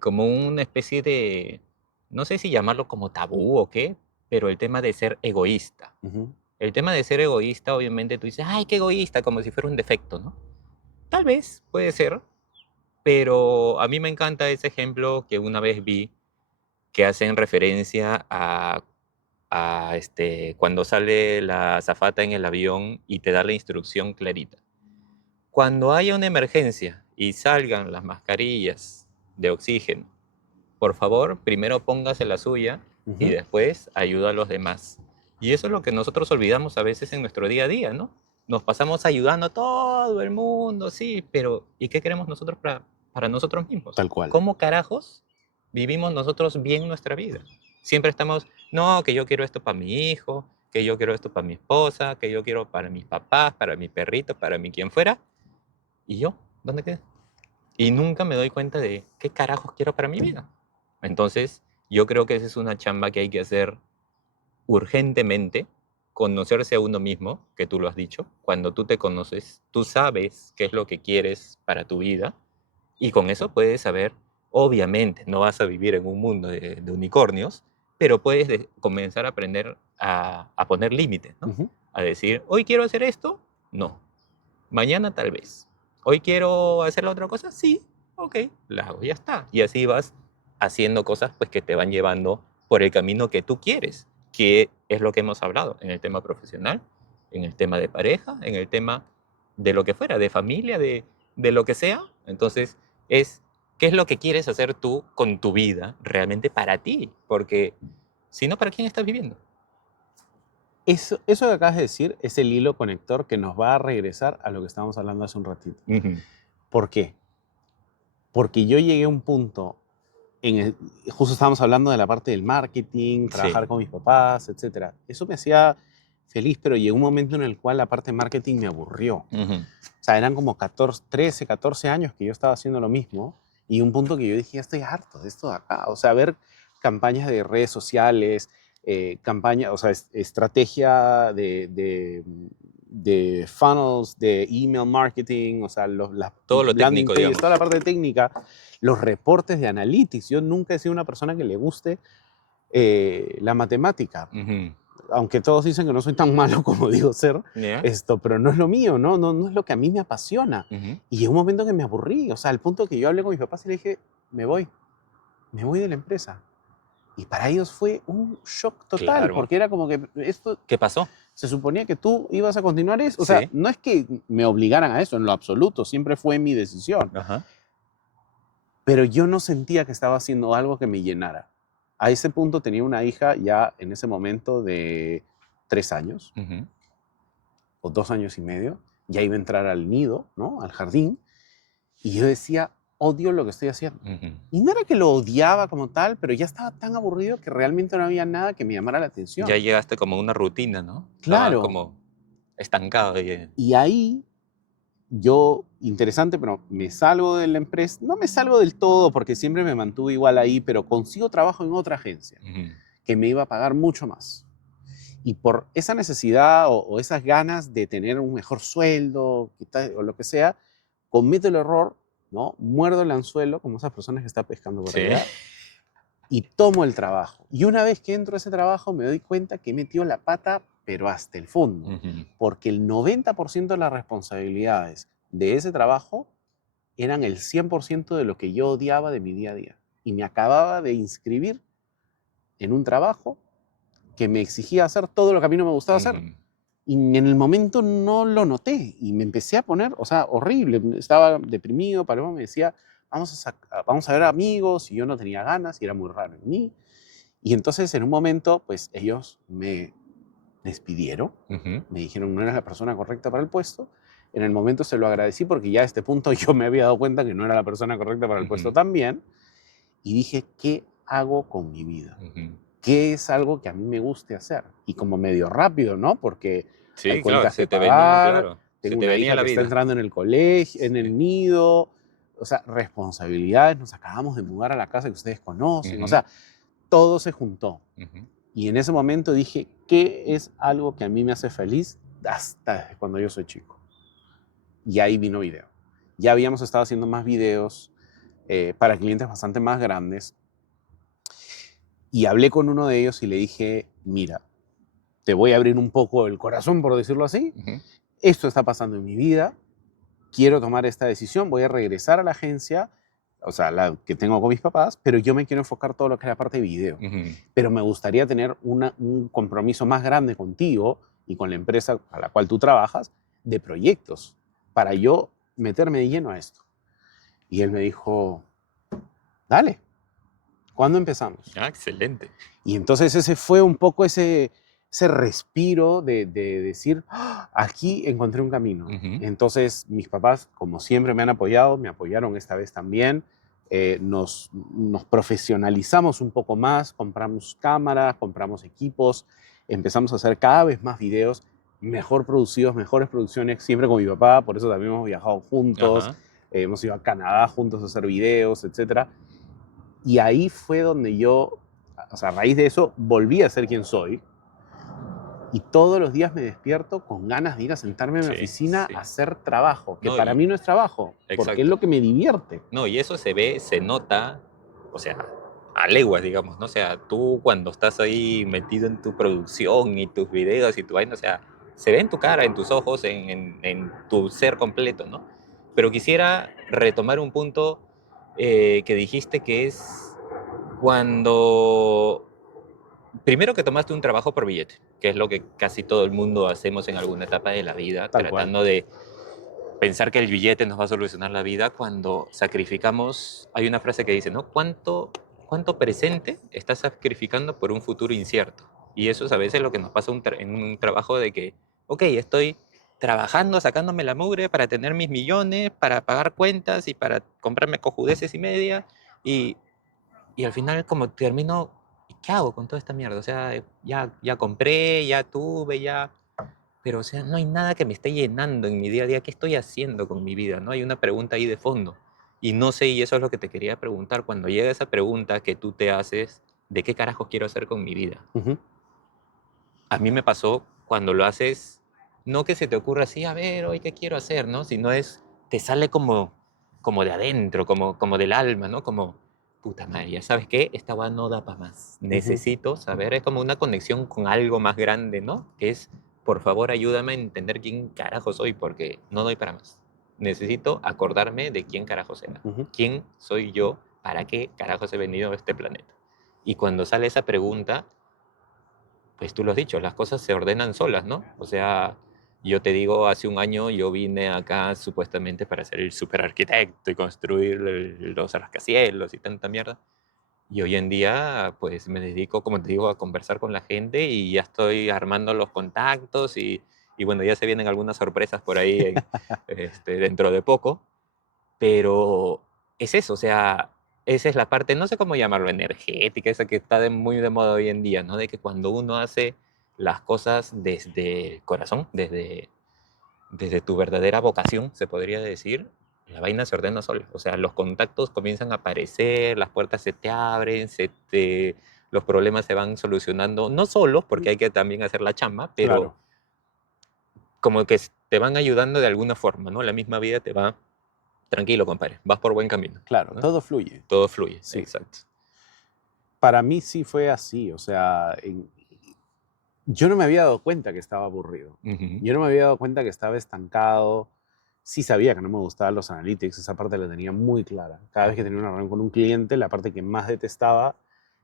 como una especie de, no sé si llamarlo como tabú o qué, pero el tema de ser egoísta. Ujú, El tema de ser egoísta, obviamente tú dices, ay, qué egoísta, como si fuera un defecto, ¿no? Tal vez, puede ser, pero a mí me encanta ese ejemplo que una vez vi que hacen referencia cuando sale la azafata en el avión y te da la instrucción clarita. Cuando haya una emergencia y salgan las mascarillas de oxígeno, por favor, primero póngase la suya y ujú. después ayuda a los demás. Y eso es lo que nosotros olvidamos a veces en nuestro día a día, ¿no? Nos pasamos ayudando a todo el mundo, sí, pero ¿y qué queremos nosotros para nosotros mismos? Tal cual. ¿Cómo carajos vivimos nosotros bien nuestra vida? Siempre estamos, no, que yo quiero esto para mi hijo, que yo quiero esto para mi esposa, que yo quiero para mis papás, para mi perrito, para mi quien fuera. ¿Y yo? ¿Dónde quedé? Y nunca me doy cuenta de qué carajos quiero para mi vida. Entonces, yo creo que esa es una chamba que hay que hacer urgentemente conocerse a uno mismo, que tú lo has dicho. Cuando tú te conoces, tú sabes qué es lo que quieres para tu vida y con eso puedes saber, obviamente, no vas a vivir en un mundo de unicornios, pero puedes comenzar a aprender a poner límites, ¿no? Ujú. A decir, hoy quiero hacer esto, no. Mañana tal vez. Hoy quiero hacer la otra cosa, sí, ok, la hago, ya está. Y así vas haciendo cosas pues que te van llevando por el camino que tú quieres, que es lo que hemos hablado en el tema profesional, en el tema de pareja, en el tema de lo que fuera, de familia, de lo que sea. Entonces, es qué es lo que quieres hacer tú con tu vida realmente para ti, porque si no, ¿para quién estás viviendo? Eso que acabas de decir es el hilo conector que nos va a regresar a lo que estábamos hablando hace un ratito. Ujú. ¿Por qué? Porque yo llegué a un punto, justo estábamos hablando de la parte del marketing, Sí. trabajar con mis papás, etc. Eso me hacía feliz, pero llegó un momento en el cual la parte de marketing me aburrió. Ujú. O sea, eran como 13, 14 años que yo estaba haciendo lo mismo y un punto que yo dije, ya estoy harto de esto de acá. O sea, ver campañas de redes sociales, campaña, o sea, estrategia de funnels, de email marketing, o sea, las Todo lo landing técnico, pages, digamos. toda la parte técnica, los reportes de analytics. Yo nunca he sido una persona que le guste la matemática, Ujú. aunque todos dicen que no soy tan malo como digo ser, ¿Ya? pero no es lo mío, no es lo que a mí me apasiona. Ujú. Y llegó un momento que me aburrí, o sea, al punto que yo hablé con mis papás y le dije, me voy de la empresa. Y para ellos fue un shock total, Claro. porque era como que esto ¿Qué pasó? se suponía que tú ibas a continuar eso. O sea, Sí. no es que me obligaran a eso, en lo absoluto, siempre fue mi decisión. Ajá. Pero yo no sentía que estaba haciendo algo que me llenara. A ese punto tenía una hija ya en ese momento de 3 años Ujú. o 2 años y medio. Ya iba a entrar al nido, ¿no? Al jardín. Y yo decía, odio lo que estoy haciendo. Ujú. Y no era que lo odiaba como tal, pero ya estaba tan aburrido que realmente no había nada que me llamara la atención. Ya llegaste como a una rutina, ¿no? Estabas Claro. como estancado ahí. Y ahí yo, interesante, pero me salgo de la empresa. No me salgo del todo porque siempre me mantuve igual ahí, pero consigo trabajo en otra agencia Ujú. que me iba a pagar mucho más. Y por esa necesidad o esas ganas de tener un mejor sueldo o lo que sea, cometo el error, ¿no? Muerdo el anzuelo, como esas personas que están pescando por Sí. allá, y tomo el trabajo. Y una vez que entro a ese trabajo me doy cuenta que he metido la pata, pero hasta el fondo, Ujú. porque el 90% de las responsabilidades de ese trabajo eran el 100% de lo que yo odiaba de mi día a día. Y me acababa de inscribir en un trabajo que me exigía hacer todo lo que a mí no me gustaba hacer. Ujú. Y en el momento no lo noté y me empecé a poner, o sea, horrible. Estaba deprimido, Paloma me decía, vamos a ver amigos, y yo no tenía ganas y era muy raro en mí. Y entonces en un momento, pues ellos me despidieron, Ujú. me dijeron no eras la persona correcta para el puesto. En el momento se lo agradecí porque ya a este punto yo me había dado cuenta que no era la persona correcta para el puesto Ujú. también. Y dije, ¿qué hago con mi vida? Ujú. ¿Qué es algo que a mí me guste hacer? Y como medio rápido, ¿no? Porque hay Sí, claro, cuentas se que te venía, pagar, claro, se tengo te una venía hija la que está vida. entrando en el colegio, en Sí. el nido, o sea, responsabilidades, nos acabamos de mudar a la casa que ustedes conocen, o Ujú. sea, todo se juntó. Ujú. Y en ese momento dije, ¿qué es algo que a mí me hace feliz hasta desde cuando yo soy chico? Y ahí vino video. Ya habíamos estado haciendo más videos para clientes bastante más grandes. Y hablé con uno de ellos y le dije, mira, te voy a abrir un poco el corazón, por decirlo así. Ujú. Esto está pasando en mi vida. Quiero tomar esta decisión. Voy a regresar a la agencia, o sea, la que tengo con mis papás, pero yo me quiero enfocar todo lo que es la parte de video. Ujú. Pero me gustaría tener un compromiso más grande contigo y con la empresa a la cual tú trabajas de proyectos para yo meterme de lleno a esto. Y él me dijo, dale, ¿cuándo empezamos? Ah, excelente. Y entonces ese fue un poco ese respiro de decir, "Ah, aquí encontré un camino". Ujú. Entonces mis papás, como siempre me han apoyado, me apoyaron esta vez también. Nos profesionalizamos un poco más, compramos cámaras, compramos equipos, empezamos a hacer cada vez más videos mejor producidos, mejores producciones, siempre con mi papá, por eso también hemos viajado juntos, Ajá. hemos ido a Canadá juntos a hacer videos, etcétera. Y ahí fue donde yo, o sea, a raíz de eso, volví a ser quien soy, y todos los días me despierto con ganas de ir a sentarme en mi Sí, oficina sí. a hacer trabajo, que No, para y mí no es trabajo, porque es exacto. lo que me divierte. No, y eso se ve, se nota, o sea, a leguas, digamos, ¿no? O sea, tú cuando estás ahí metido en tu producción y tus videos y tu vaina, o sea, se ve en tu cara, en tus ojos, en tu ser completo, ¿no? Pero quisiera retomar un punto que dijiste que es cuando, primero que tomaste un trabajo por billete, que es lo que casi todo el mundo hacemos en alguna etapa de la vida, Tal cual. tratando de pensar que el billete nos va a solucionar la vida cuando sacrificamos, hay una frase que dice, ¿no? ¿Cuánto presente estás sacrificando por un futuro incierto? Y eso es a veces lo que nos pasa en un trabajo de que, ok, estoy trabajando, sacándome la mugre para tener mis millones, para pagar cuentas y para comprarme cojudeces y media, y, y al final como termino, ¿y qué hago con toda esta mierda? O sea, ya compré, ya tuve, ya... Pero, o sea, no hay nada que me esté llenando en mi día a día. ¿Qué estoy haciendo con mi vida? ¿No? Hay una pregunta ahí de fondo. Y no sé, y eso es lo que te quería preguntar. Cuando llega esa pregunta que tú te haces, ¿de qué carajo quiero hacer con mi vida? Ujú. A mí me pasó cuando lo haces, no que se te ocurra así, a ver, hoy qué quiero hacer, ¿no? Sino es, te sale como de adentro, como del alma, ¿no? Como, puta madre, ¿ya sabes qué? Esta va no da para más. Ujú. Necesito saber, es como una conexión con algo más grande, ¿no? Que es, por favor, ayúdame a entender quién carajo soy, porque no doy para más. Necesito acordarme de quién carajo era. Ujú. ¿Quién soy yo? ¿Para qué carajos he venido a este planeta? Y cuando sale esa pregunta, pues tú lo has dicho, las cosas se ordenan solas, ¿no? O sea, yo te digo, hace un año yo vine acá supuestamente para ser el superarquitecto y construir los rascacielos y tanta mierda. Y hoy en día, pues me dedico, como te digo, a conversar con la gente y ya estoy armando los contactos y bueno, ya se vienen algunas sorpresas por ahí dentro de poco. Pero es eso, o sea, esa es la parte, no sé cómo llamarlo, energética, esa que está muy de moda hoy en día, ¿no? De que cuando uno hace las cosas desde el corazón, desde tu verdadera vocación, se podría decir, la vaina se ordena sola. O sea, los contactos comienzan a aparecer, las puertas se te abren, los problemas se van solucionando, no solos, porque hay que también hacer la chamba, pero Claro, como que te van ayudando de alguna forma, ¿no? La misma vida te va, tranquilo, compadre, vas por buen camino, claro, ¿no? todo fluye. Todo fluye, Sí. exacto. Para mí sí fue así, o sea, yo no me había dado cuenta que estaba aburrido. Ujú, Yo no me había dado cuenta que estaba estancado. Sí sabía que no me gustaban los analytics, esa parte la tenía muy clara. Cada vez que tenía ujú, una reunión con un cliente, la parte que más detestaba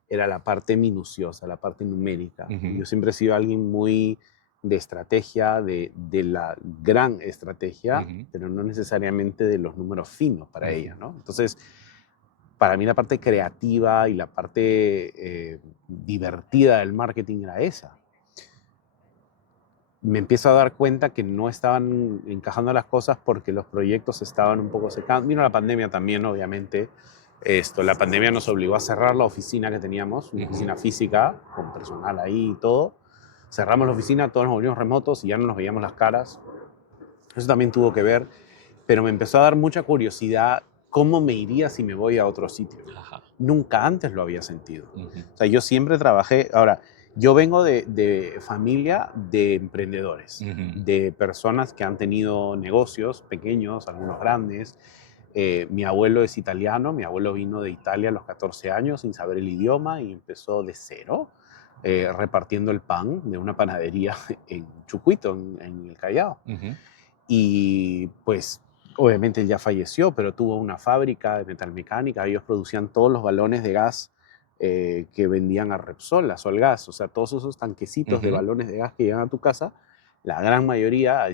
era la parte minuciosa, la parte numérica. ujú, Yo siempre he sido alguien muy de estrategia, de la gran estrategia, ujú, pero no necesariamente de los números finos para ujú, ella, ¿no? Entonces, para mí la parte creativa y la parte divertida del marketing era esa. Me empiezo a dar cuenta que no estaban encajando las cosas porque los proyectos estaban un poco secando. Vino la pandemia también, obviamente. La pandemia nos obligó a cerrar la oficina que teníamos, una ujú, oficina física, con personal ahí y todo. Cerramos la oficina, todos nos volvimos remotos y ya no nos veíamos las caras. Eso también tuvo que ver, pero me empezó a dar mucha curiosidad cómo me iría si me voy a otro sitio. ajá, Nunca antes lo había sentido. ujú, O sea, yo siempre trabajé, ahora, yo vengo de familia de emprendedores, ujú, de personas que han tenido negocios pequeños, algunos grandes. Mi abuelo es italiano, mi abuelo vino de Italia a los 14 años sin saber el idioma y empezó de cero, repartiendo el pan de una panadería en Chucuito, en el Callao. ujú, Y pues obviamente él ya falleció, pero tuvo una fábrica de metalmecánica, ellos producían todos los balones de gas que vendían a Repsol, a Solgas, o sea, todos esos tanquecitos de ujú, balones de gas que llegan a tu casa, la gran mayoría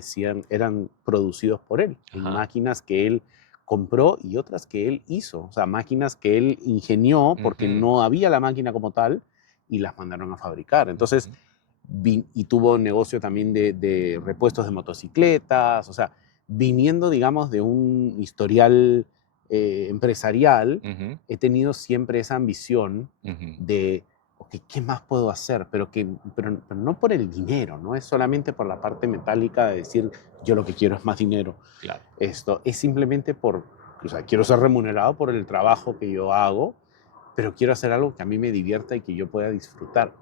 eran producidos por él, en ajá, máquinas que él compró y otras que él hizo, o sea, máquinas que él ingenió porque ujú, no había la máquina como tal y las mandaron a fabricar. Entonces, ujú, y tuvo un negocio también de repuestos de motocicletas, o sea, viniendo, digamos, de un historial empresarial, ujú, he tenido siempre esa ambición ujú, de, ok, ¿qué más puedo hacer? Pero no por el dinero, no es solamente por la parte metálica de decir, yo lo que quiero es más dinero. claro. Esto es simplemente o sea, quiero ser remunerado por el trabajo que yo hago, pero quiero hacer algo que a mí me divierta y que yo pueda disfrutar.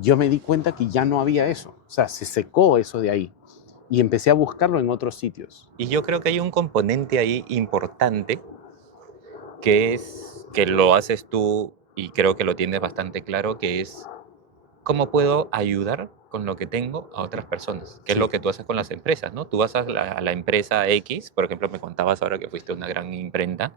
yo me di cuenta que ya no había eso. O sea, se secó eso de ahí. Y empecé a buscarlo en otros sitios. Y yo creo que hay un componente ahí importante que es que lo haces tú y creo que lo tienes bastante claro, que es cómo puedo ayudar con lo que tengo a otras personas, que es lo Sí, que tú haces con las empresas, ¿no? Tú vas a la empresa X, por ejemplo, me contabas ahora que fuiste a una gran imprenta,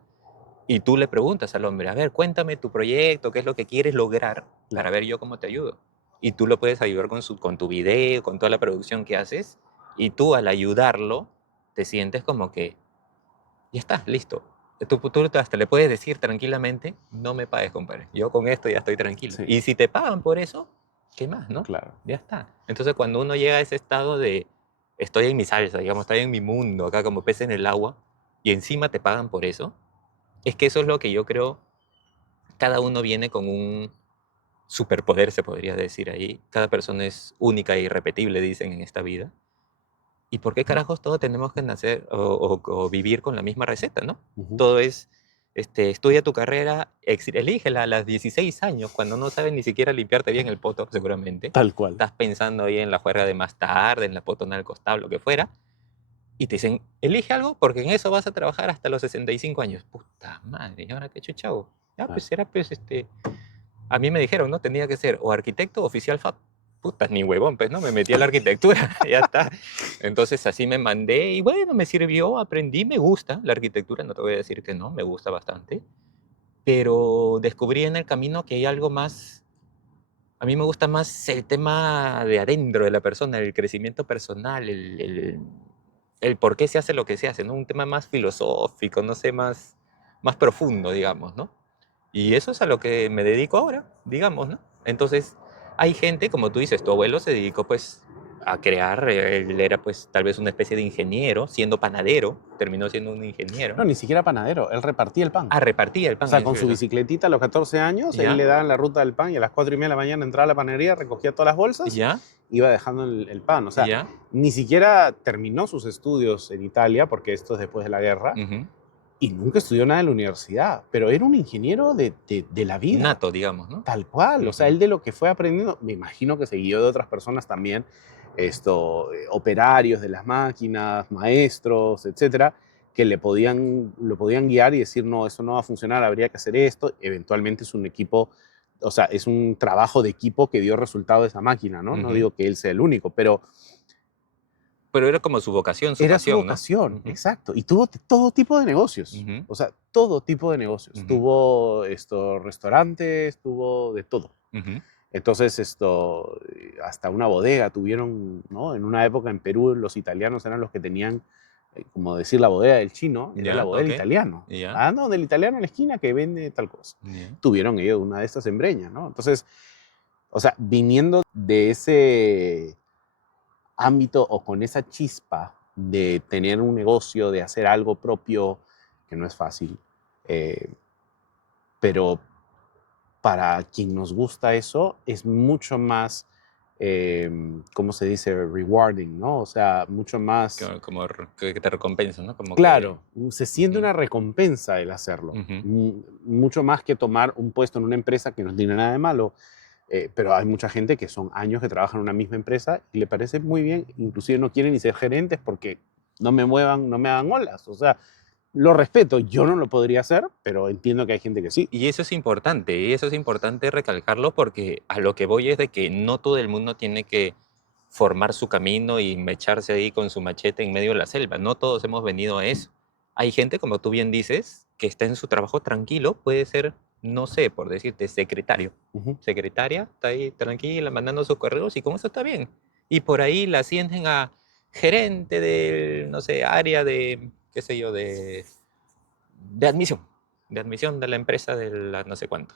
y tú le preguntas al hombre, a ver, cuéntame tu proyecto, qué es lo que quieres lograr para claro. ver yo cómo te ayudo. Y tú lo puedes ayudar con tu video, con toda la producción que haces, y tú al ayudarlo te sientes como que ya está, listo. Tú hasta le puedes decir tranquilamente, no me pagues, compadre. Yo con esto ya estoy tranquilo. Sí, Y si te pagan por eso, ¿qué más, no? claro. Ya está. Entonces, cuando uno llega a ese estado de estoy en mi salsa, digamos, estoy en mi mundo, acá como pez en el agua, y encima te pagan por eso, es que eso es lo que yo creo, cada uno viene con un superpoder, se podría decir ahí. Cada persona es única e irrepetible, dicen en esta vida. ¿Y por qué carajos todos tenemos que nacer o vivir con la misma receta, no? Ujú. Todo es, estudia tu carrera, elígela a los 16 años, cuando no sabes ni siquiera limpiarte bien el poto, seguramente. Tal cual. Estás pensando ahí en la juerga de más tarde, en la potona del costado, lo que fuera, y te dicen, elige algo porque en eso vas a trabajar hasta los 65 años. Puta madre, ¿y ahora qué chucha hago? Ya, Claro. pues era, pues, a mí me dijeron, ¿no? Tenía que ser o arquitecto o oficial FAP. Puta, ni huevón, pues, ¿no? Me metí a la arquitectura, ya está. Entonces así me mandé y bueno, me sirvió, aprendí, me gusta la arquitectura, no te voy a decir que no, me gusta bastante. Pero descubrí en el camino que hay algo más, a mí me gusta más el tema de adentro de la persona, el crecimiento personal, el por qué se hace lo que se hace, ¿no? Un tema más filosófico, no sé, más profundo, digamos, ¿no? Y eso es a lo que me dedico ahora, digamos, ¿no? Entonces, hay gente, como tú dices, tu abuelo se dedicó pues a crear, él era pues tal vez una especie de ingeniero, siendo panadero, terminó siendo un ingeniero, No, ni siquiera panadero. Él repartía el pan. repartía el O pan, sea, eso, con su eso. bicicletita a los 14 años, él ¿Ya? le daba la ruta del pan y a las 4:30 de la mañana entraba a la panadería, recogía todas las bolsas, ¿Ya? iba dejando el pan. O sea, ¿Ya? ni siquiera terminó sus estudios en Italia, porque esto es después de la guerra, Ujú. y nunca estudió nada en la universidad, pero era un ingeniero de la vida, Nato, digamos, ¿no? tal cual. O sea, Ujú. él de lo que fue aprendiendo, me imagino que se guió de otras personas también, operarios de las máquinas, maestros, etcétera, que lo podían guiar y decir, no, eso no va a funcionar, habría que hacer esto. Eventualmente es un equipo, o sea, es un trabajo de equipo que dio resultado de esa máquina, ¿no? No Ujú. digo que él sea el único, pero Pero era como su vocación, su era su pasión, ¿no? vocación, Ujú. exacto. Y tuvo todo tipo de negocios. Ujú. O sea, todo tipo de negocios. Ujú. Tuvo restaurantes, tuvo de todo. Ujú. Entonces, hasta una bodega tuvieron, ¿no? En una época en Perú los italianos eran los que tenían, como decir, la bodega del chino, era la Ya, bodega del ok. italiano. Ya, Ah, no, del italiano en la esquina que vende tal cosa. ya. Tuvieron ellos una de estas embreñas, ¿no? Entonces, o sea, viniendo de ese ámbito o con esa chispa de tener un negocio, de hacer algo propio, que no es fácil, eh, pero para quien nos gusta eso es mucho más, ¿cómo se dice? Rewarding, ¿no? O sea, mucho más, Como que te recompensa, ¿no? Como que... claro, se siente Ujú. una recompensa el hacerlo, Ujú. mucho más que tomar un puesto en una empresa que no tiene nada de malo. Pero hay mucha gente que son años que trabajan en una misma empresa y le parece muy bien, inclusive no quieren ni ser gerentes porque no me muevan, no me hagan olas. O sea, lo respeto, yo no lo podría hacer, pero entiendo que hay gente que sí. Y eso es importante recalcarlo porque a lo que voy es de que no todo el mundo tiene que formar su camino y echarse ahí con su machete en medio de la selva. No todos hemos venido a eso. Hay gente, como tú bien dices, que está en su trabajo tranquilo, puede ser, no sé, por decirte, secretario. Ujú. Secretaria, está ahí tranquila, mandando sus correos y con eso está bien. Y por ahí la ascienden a gerente del, no sé, área de, qué sé yo, de admisión, de admisión de la empresa de la no sé cuánto.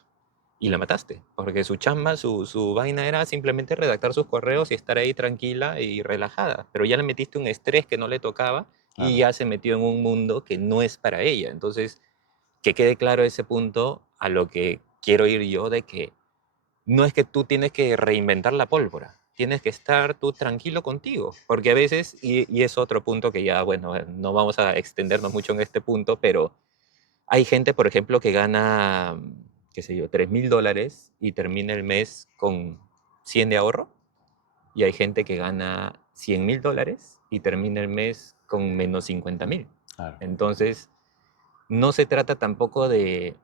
Y la mataste, porque su chamba, su vaina era simplemente redactar sus correos y estar ahí tranquila y relajada. Pero ya le metiste un estrés que no le tocaba y Claro. ya se metió en un mundo que no es para ella. Entonces, que quede claro ese punto a lo que quiero ir yo de que no es que tú tienes que reinventar la pólvora, tienes que estar tú tranquilo contigo, porque a veces, y es otro punto que ya, bueno, no vamos a extendernos mucho en este punto, pero hay gente, por ejemplo, que gana, qué sé yo, $3,000 y termina el mes con 100 de ahorro y hay gente que gana $100.000 y termina el mes con menos 50.000. Claro. Entonces, no se trata tampoco de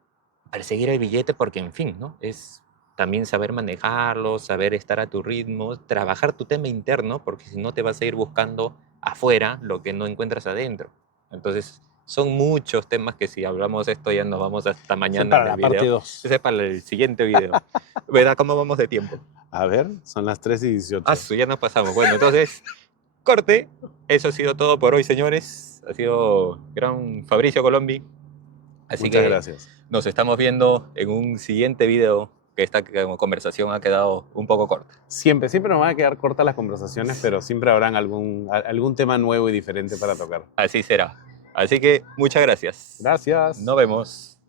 perseguir el billete porque, en fin, ¿no? Es también saber manejarlo, saber estar a tu ritmo, trabajar tu tema interno, porque si no te vas a ir buscando afuera lo que no encuentras adentro. Entonces, son muchos temas que si hablamos esto ya nos vamos hasta Eso mañana para en el la parte video. 2. Ese es para el siguiente video. ¿Verdad? ¿Cómo vamos de tiempo? A ver, son las 3:18. Ya nos pasamos. Bueno, entonces, corte. Eso ha sido todo por hoy, señores. Ha sido gran Fabricio Colombi. Así Muchas que gracias. nos estamos viendo en un siguiente video, que esta conversación ha quedado un poco corta. Siempre nos van a quedar cortas las conversaciones, pero siempre habrán algún tema nuevo y diferente para tocar. Así será. Así que muchas gracias. Gracias. Nos vemos.